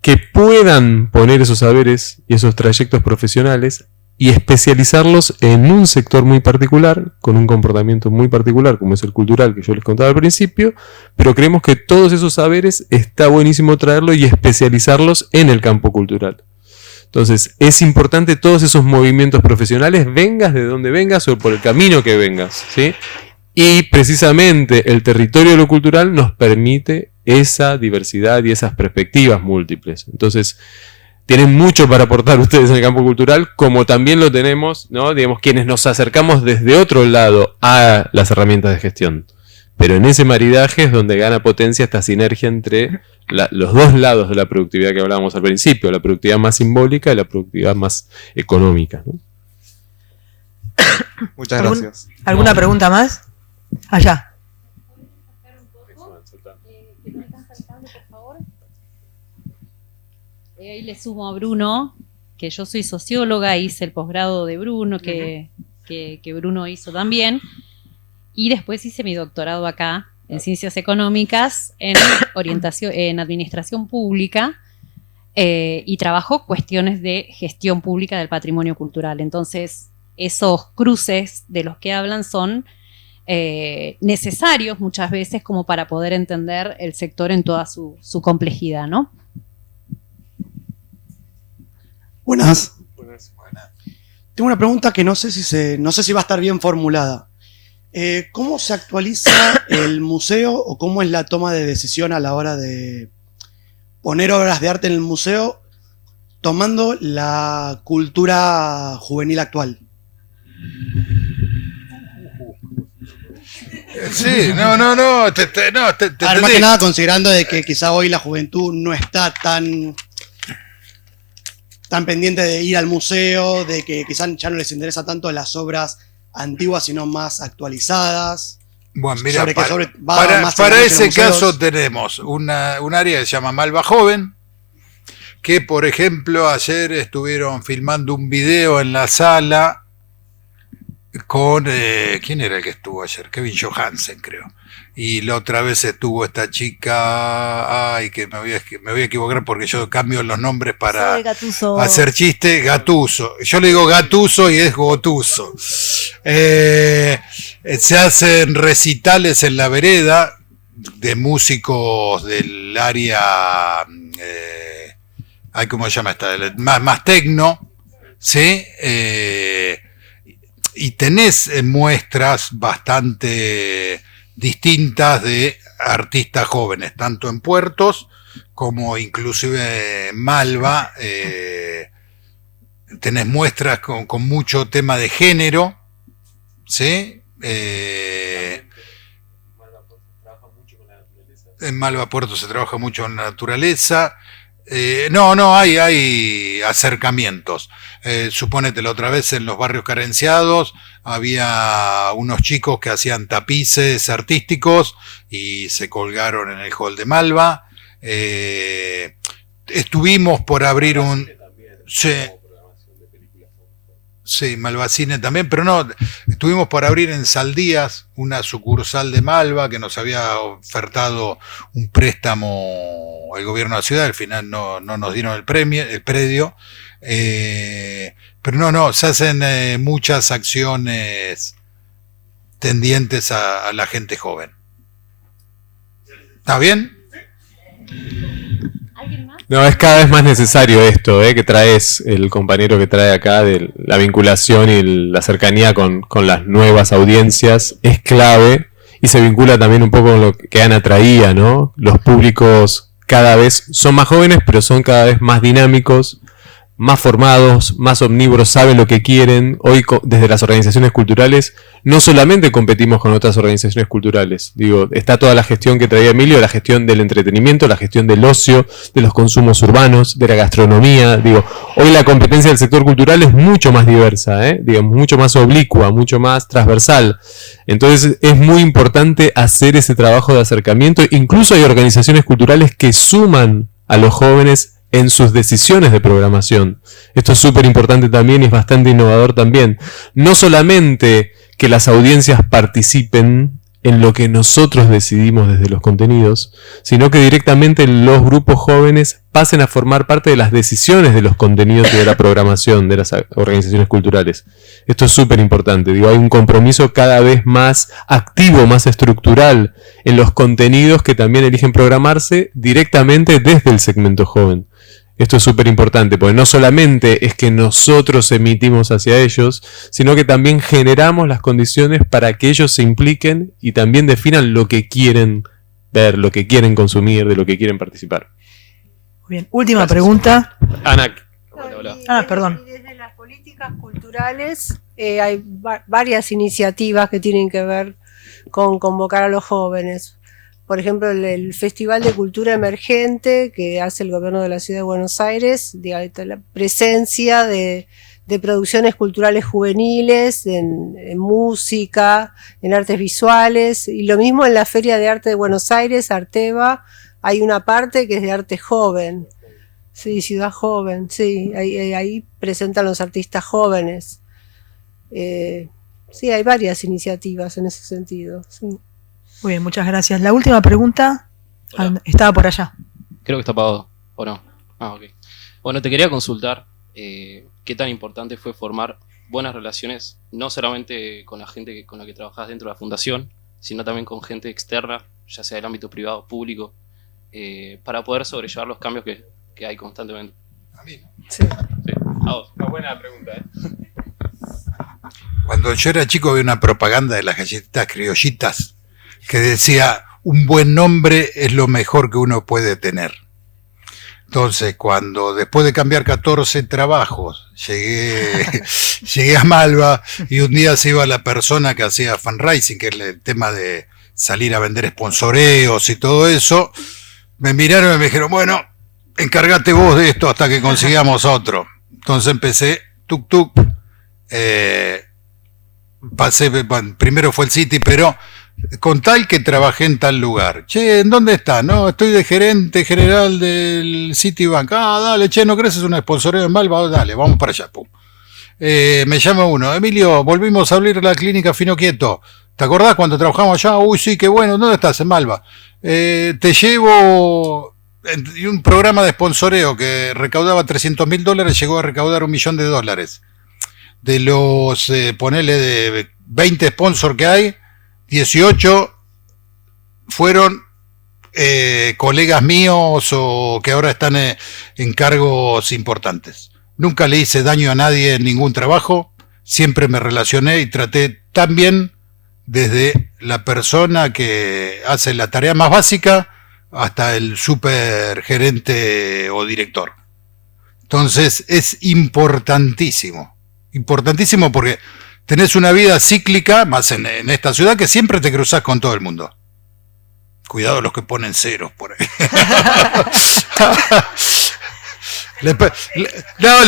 que puedan poner esos saberes y esos trayectos profesionales y especializarlos en un sector muy particular, con un comportamiento muy particular, como es el cultural que yo les contaba al principio, pero creemos que todos esos saberes está buenísimo traerlos y especializarlos en el campo cultural. Entonces, es importante todos esos movimientos profesionales, vengas de donde vengas o por el camino que vengas, ¿sí? Y precisamente el territorio de lo cultural nos permite esa diversidad y esas perspectivas múltiples. Entonces, tienen mucho para aportar ustedes en el campo cultural, como también lo tenemos, ¿no? Digamos, quienes nos acercamos desde otro lado a las herramientas de gestión. Pero en ese maridaje es donde gana potencia esta sinergia entre los dos lados de la productividad que hablábamos al principio, la productividad más simbólica y la productividad más económica, ¿no? Muchas gracias. ¿Alguna pregunta más? Allá. Ahí le sumo a Bruno, que yo soy socióloga, hice el posgrado de Bruno, que Bruno hizo también, y después hice mi doctorado acá en Ciencias Económicas, en orientación, en Administración Pública, y trabajo cuestiones de gestión pública del patrimonio cultural. Entonces, esos cruces de los que hablan son necesarios muchas veces como para poder entender el sector en toda su complejidad, ¿no? Buenas. Tengo una pregunta que no sé si va a estar bien formulada. ¿Cómo se actualiza el museo o cómo es la toma de decisión a la hora de poner obras de arte en el museo tomando la cultura juvenil actual? Sí, no. Más que nada considerando de que quizá hoy la juventud no está tan pendiente de ir al museo, de que quizás ya no les interesa tanto las obras antiguas, sino más actualizadas. Bueno, mira, para ese caso tenemos un área que se llama Malva Joven, que por ejemplo ayer estuvieron filmando un video en la sala con... ¿quién era el que estuvo ayer? Kevin Johansen, creo. Y la otra vez estuvo esta chica, que me voy a equivocar porque yo cambio los nombres para hacer chiste, Gatuso. Yo le digo Gatuso y es Gotuso. Se hacen recitales en la vereda de músicos del área, ¿cómo se llama esta? Más tecno, ¿sí? Y tenés muestras bastante distintas de artistas jóvenes, tanto en puertos como inclusive en Malva. Tenés muestras con mucho tema de género, ¿sí? En Malva Puerto se trabaja mucho con la naturaleza. Hay acercamientos. Supónete, la otra vez en los barrios carenciados había unos chicos que hacían tapices artísticos y se colgaron en el hall de Malva. Estuvimos por abrir un... Sí, Malvacine también, pero no, estuvimos por abrir en Saldías una sucursal de Malva que nos había ofertado un préstamo el gobierno de la ciudad, al final no nos dieron el predio, pero se hacen muchas acciones tendientes a la gente joven. ¿Está bien? No, es cada vez más necesario esto, que traes, el compañero que trae acá, de la vinculación y la cercanía con las nuevas audiencias, es clave y se vincula también un poco con lo que Ana traía, ¿no? Los públicos cada vez son más jóvenes, pero son cada vez más dinámicos, más formados, más omnívoros, saben lo que quieren. Hoy desde las organizaciones culturales no solamente competimos con otras organizaciones culturales, digo, está toda la gestión que traía Emilio, la gestión del entretenimiento, la gestión del ocio, de los consumos urbanos, de la gastronomía. Digo, hoy la competencia del sector cultural es mucho más diversa, digamos, mucho más oblicua, mucho más transversal. Entonces es muy importante hacer ese trabajo de acercamiento. Incluso hay organizaciones culturales que suman a los jóvenes en sus decisiones de programación. Esto es súper importante también y es bastante innovador también. No solamente que las audiencias participen en lo que nosotros decidimos desde los contenidos, sino que directamente los grupos jóvenes pasen a formar parte de las decisiones de los contenidos y de la programación de las organizaciones culturales. Esto es súper importante. Digo, hay un compromiso cada vez más activo, más estructural en los contenidos que también eligen programarse directamente desde el segmento joven. Esto es súper importante, porque no solamente es que nosotros emitimos hacia ellos, sino que también generamos las condiciones para que ellos se impliquen y también definan lo que quieren ver, lo que quieren consumir, de lo que quieren participar. Muy bien, última pregunta. Ana. Perdón. Y desde las políticas culturales hay varias iniciativas que tienen que ver con convocar a los jóvenes. Por ejemplo, el Festival de Cultura Emergente que hace el gobierno de la Ciudad de Buenos Aires, la presencia de producciones culturales juveniles, en música, en artes visuales, y lo mismo en la Feria de Arte de Buenos Aires, Arteva, hay una parte que es de arte joven, sí, Ciudad Joven, sí, ahí presentan los artistas jóvenes. Sí, hay varias iniciativas en ese sentido, sí. Muy bien, muchas gracias. La última pregunta estaba por allá. Creo que está apagado, ¿o no? Ah, ok. Bueno, te quería consultar qué tan importante fue formar buenas relaciones, no solamente con la gente con la que trabajás dentro de la fundación, sino también con gente externa, ya sea del ámbito privado o público, para poder sobrellevar los cambios que hay constantemente. A mí, ¿no? Sí. Sí. A vos. Una buena pregunta, Cuando yo era chico había una propaganda de las galletitas criollitas que decía, un buen nombre es lo mejor que uno puede tener. Entonces, cuando después de cambiar 14 trabajos, llegué a Malva y un día se iba la persona que hacía fundraising, que es el tema de salir a vender sponsoreos y todo eso, me miraron y me dijeron, bueno, encárgate vos de esto hasta que consigamos otro. Entonces empecé, pasé, bueno, primero fue el City, pero con tal que trabajé en tal lugar. Che, ¿en dónde está? No, estoy de gerente general del Citibank. Ah, dale, che, ¿no crees es un sponsoreo en Malva? Dale, vamos para allá, pum. Me llama uno, Emilio, volvimos a abrir la clínica Fino Quieto. ¿Te acordás cuando trabajamos allá? Uy, sí, qué bueno. ¿Dónde estás? En Malva. Te llevo... Y un programa de sponsoreo que recaudaba $300.000, llegó a recaudar $1 millón. De los, ponele, de 20 sponsors que hay, 18 fueron colegas míos o que ahora están en cargos importantes. Nunca le hice daño a nadie en ningún trabajo, siempre me relacioné y traté tan bien desde la persona que hace la tarea más básica hasta el supergerente o director. Entonces es importantísimo porque tenés una vida cíclica, más en esta ciudad, que siempre te cruzás con todo el mundo. Cuidado los que ponen ceros por ahí. Le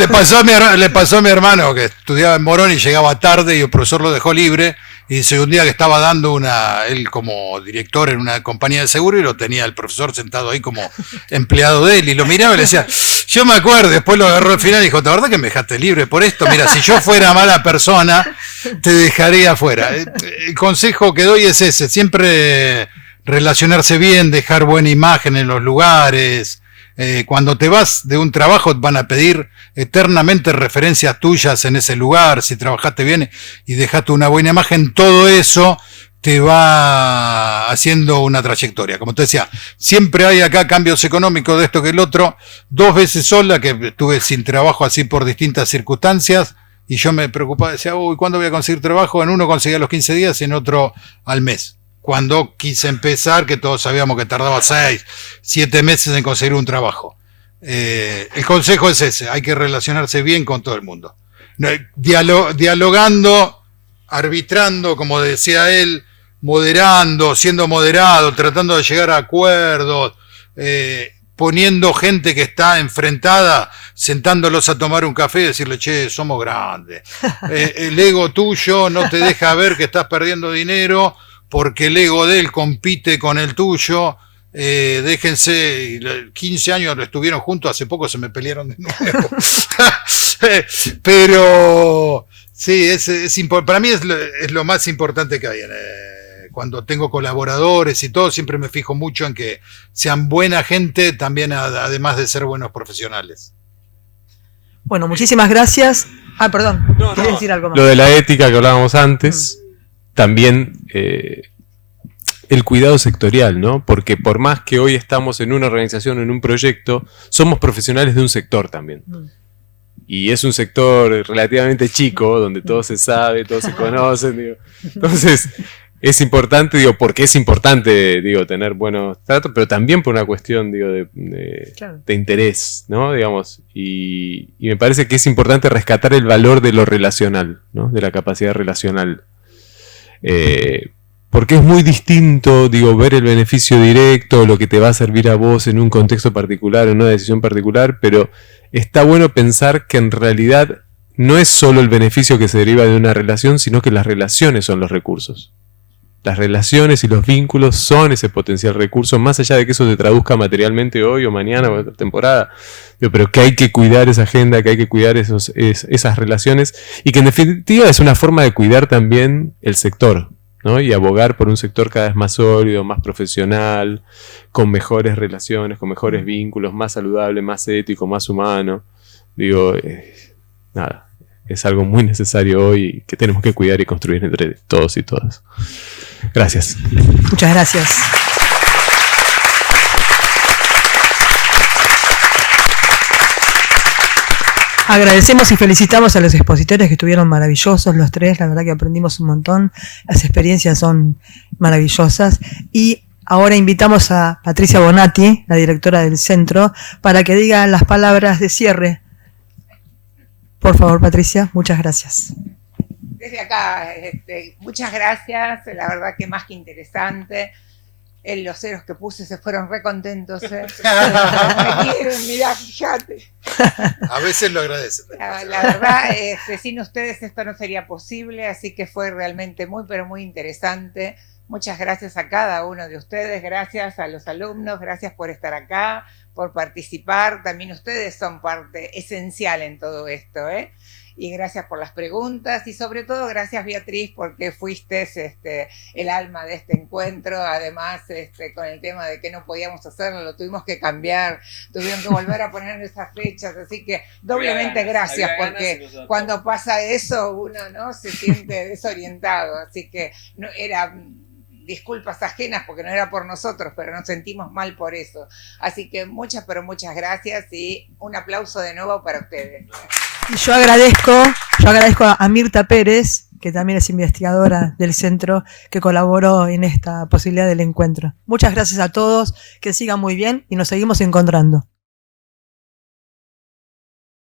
pasó a mi hermano que estudiaba en Morón y llegaba tarde y el profesor lo dejó libre. Y dice, un día que estaba dando él como director en una compañía de seguro y lo tenía el profesor sentado ahí como empleado de él y lo miraba y le decía, yo me acuerdo, después lo agarró al final y dijo, ¿la verdad que me dejaste libre por esto? Mira, si yo fuera mala persona, te dejaría afuera. El consejo que doy es ese, siempre relacionarse bien, dejar buena imagen en los lugares. Cuando te vas de un trabajo van a pedir eternamente referencias tuyas en ese lugar, si trabajaste bien y dejaste una buena imagen, todo eso te va haciendo una trayectoria. Como te decía, siempre hay acá cambios económicos de esto que el otro. 2 veces sola que estuve sin trabajo así por distintas circunstancias y yo me preocupaba, decía, uy, ¿cuándo voy a conseguir trabajo? En uno conseguía a los 15 días y en otro al mes. Cuando quise empezar, que todos sabíamos que tardaba 6, 7 meses en conseguir un trabajo. El consejo es ese, hay que relacionarse bien con todo el mundo. Dialogando, arbitrando, como decía él, moderando, siendo moderado, tratando de llegar a acuerdos, poniendo gente que está enfrentada, sentándolos a tomar un café y decirle, che, somos grandes. El ego tuyo no te deja ver que estás perdiendo dinero, porque el ego de él compite con el tuyo. Déjense, 15 años estuvieron juntos, hace poco se me pelearon de nuevo. Pero sí, para mí es lo más importante que hay. Cuando tengo colaboradores y todo, siempre me fijo mucho en que sean buena gente, también además de ser buenos profesionales. Bueno, muchísimas gracias. Ah, perdón, ¿quieres decir algo más? Lo de la ética que hablábamos antes. También el cuidado sectorial, ¿no? Porque por más que hoy estamos en una organización, en un proyecto, somos profesionales de un sector también. Y es un sector relativamente chico, donde todo se sabe, todos se conocen, digo. Entonces, es importante, porque es importante, tener buenos tratos, pero también por una cuestión, de interés, ¿no? Digamos, y me parece que es importante rescatar el valor de lo relacional, ¿no? De la capacidad relacional. porque es muy distinto, digo, ver el beneficio directo, lo que te va a servir a vos en un contexto particular, en una decisión particular, pero está bueno pensar que en realidad no es solo el beneficio que se deriva de una relación, sino que las relaciones son los recursos. Las relaciones y los vínculos son ese potencial recurso, más allá de que eso se traduzca materialmente hoy o mañana o otra temporada. Pero que hay que cuidar esa agenda, que hay que cuidar esas relaciones, y que en definitiva es una forma de cuidar también el sector, ¿no? Y abogar por un sector cada vez más sólido, más profesional, con mejores relaciones, con mejores vínculos, más saludable, más ético, más humano. Digo, nada, es algo muy necesario hoy que tenemos que cuidar y construir entre todos y todas. Gracias. Muchas gracias. Agradecemos y felicitamos a los expositores que estuvieron maravillosos, los tres, la verdad que aprendimos un montón, las experiencias son maravillosas. Y ahora invitamos a Patricia Bonatti, la directora del centro, para que diga las palabras de cierre. Por favor, Patricia, muchas gracias. Desde acá, muchas gracias, la verdad que más que interesante. Los ceros que puse se fueron recontentos. Me quieren, mirá, fíjate. A veces lo agradecen. La verdad, sin ustedes esto no sería posible, así que fue realmente muy, pero muy interesante. Muchas gracias a cada uno de ustedes, gracias a los alumnos, gracias por estar acá, por participar. También ustedes son parte esencial en todo esto, Y gracias por las preguntas y sobre todo gracias, Beatriz, porque fuiste el alma de este encuentro. Además, con el tema de que no podíamos hacerlo, lo tuvimos que cambiar, tuvieron que volver a poner esas fechas, así que doblemente gracias, porque cuando pasa eso uno no se siente desorientado, así que no era disculpas ajenas porque no era por nosotros, pero nos sentimos mal por eso. Así que muchas, pero muchas gracias y un aplauso de nuevo para ustedes. Y yo agradezco a Mirta Pérez, que también es investigadora del centro, que colaboró en esta posibilidad del encuentro. Muchas gracias a todos, que sigan muy bien y nos seguimos encontrando.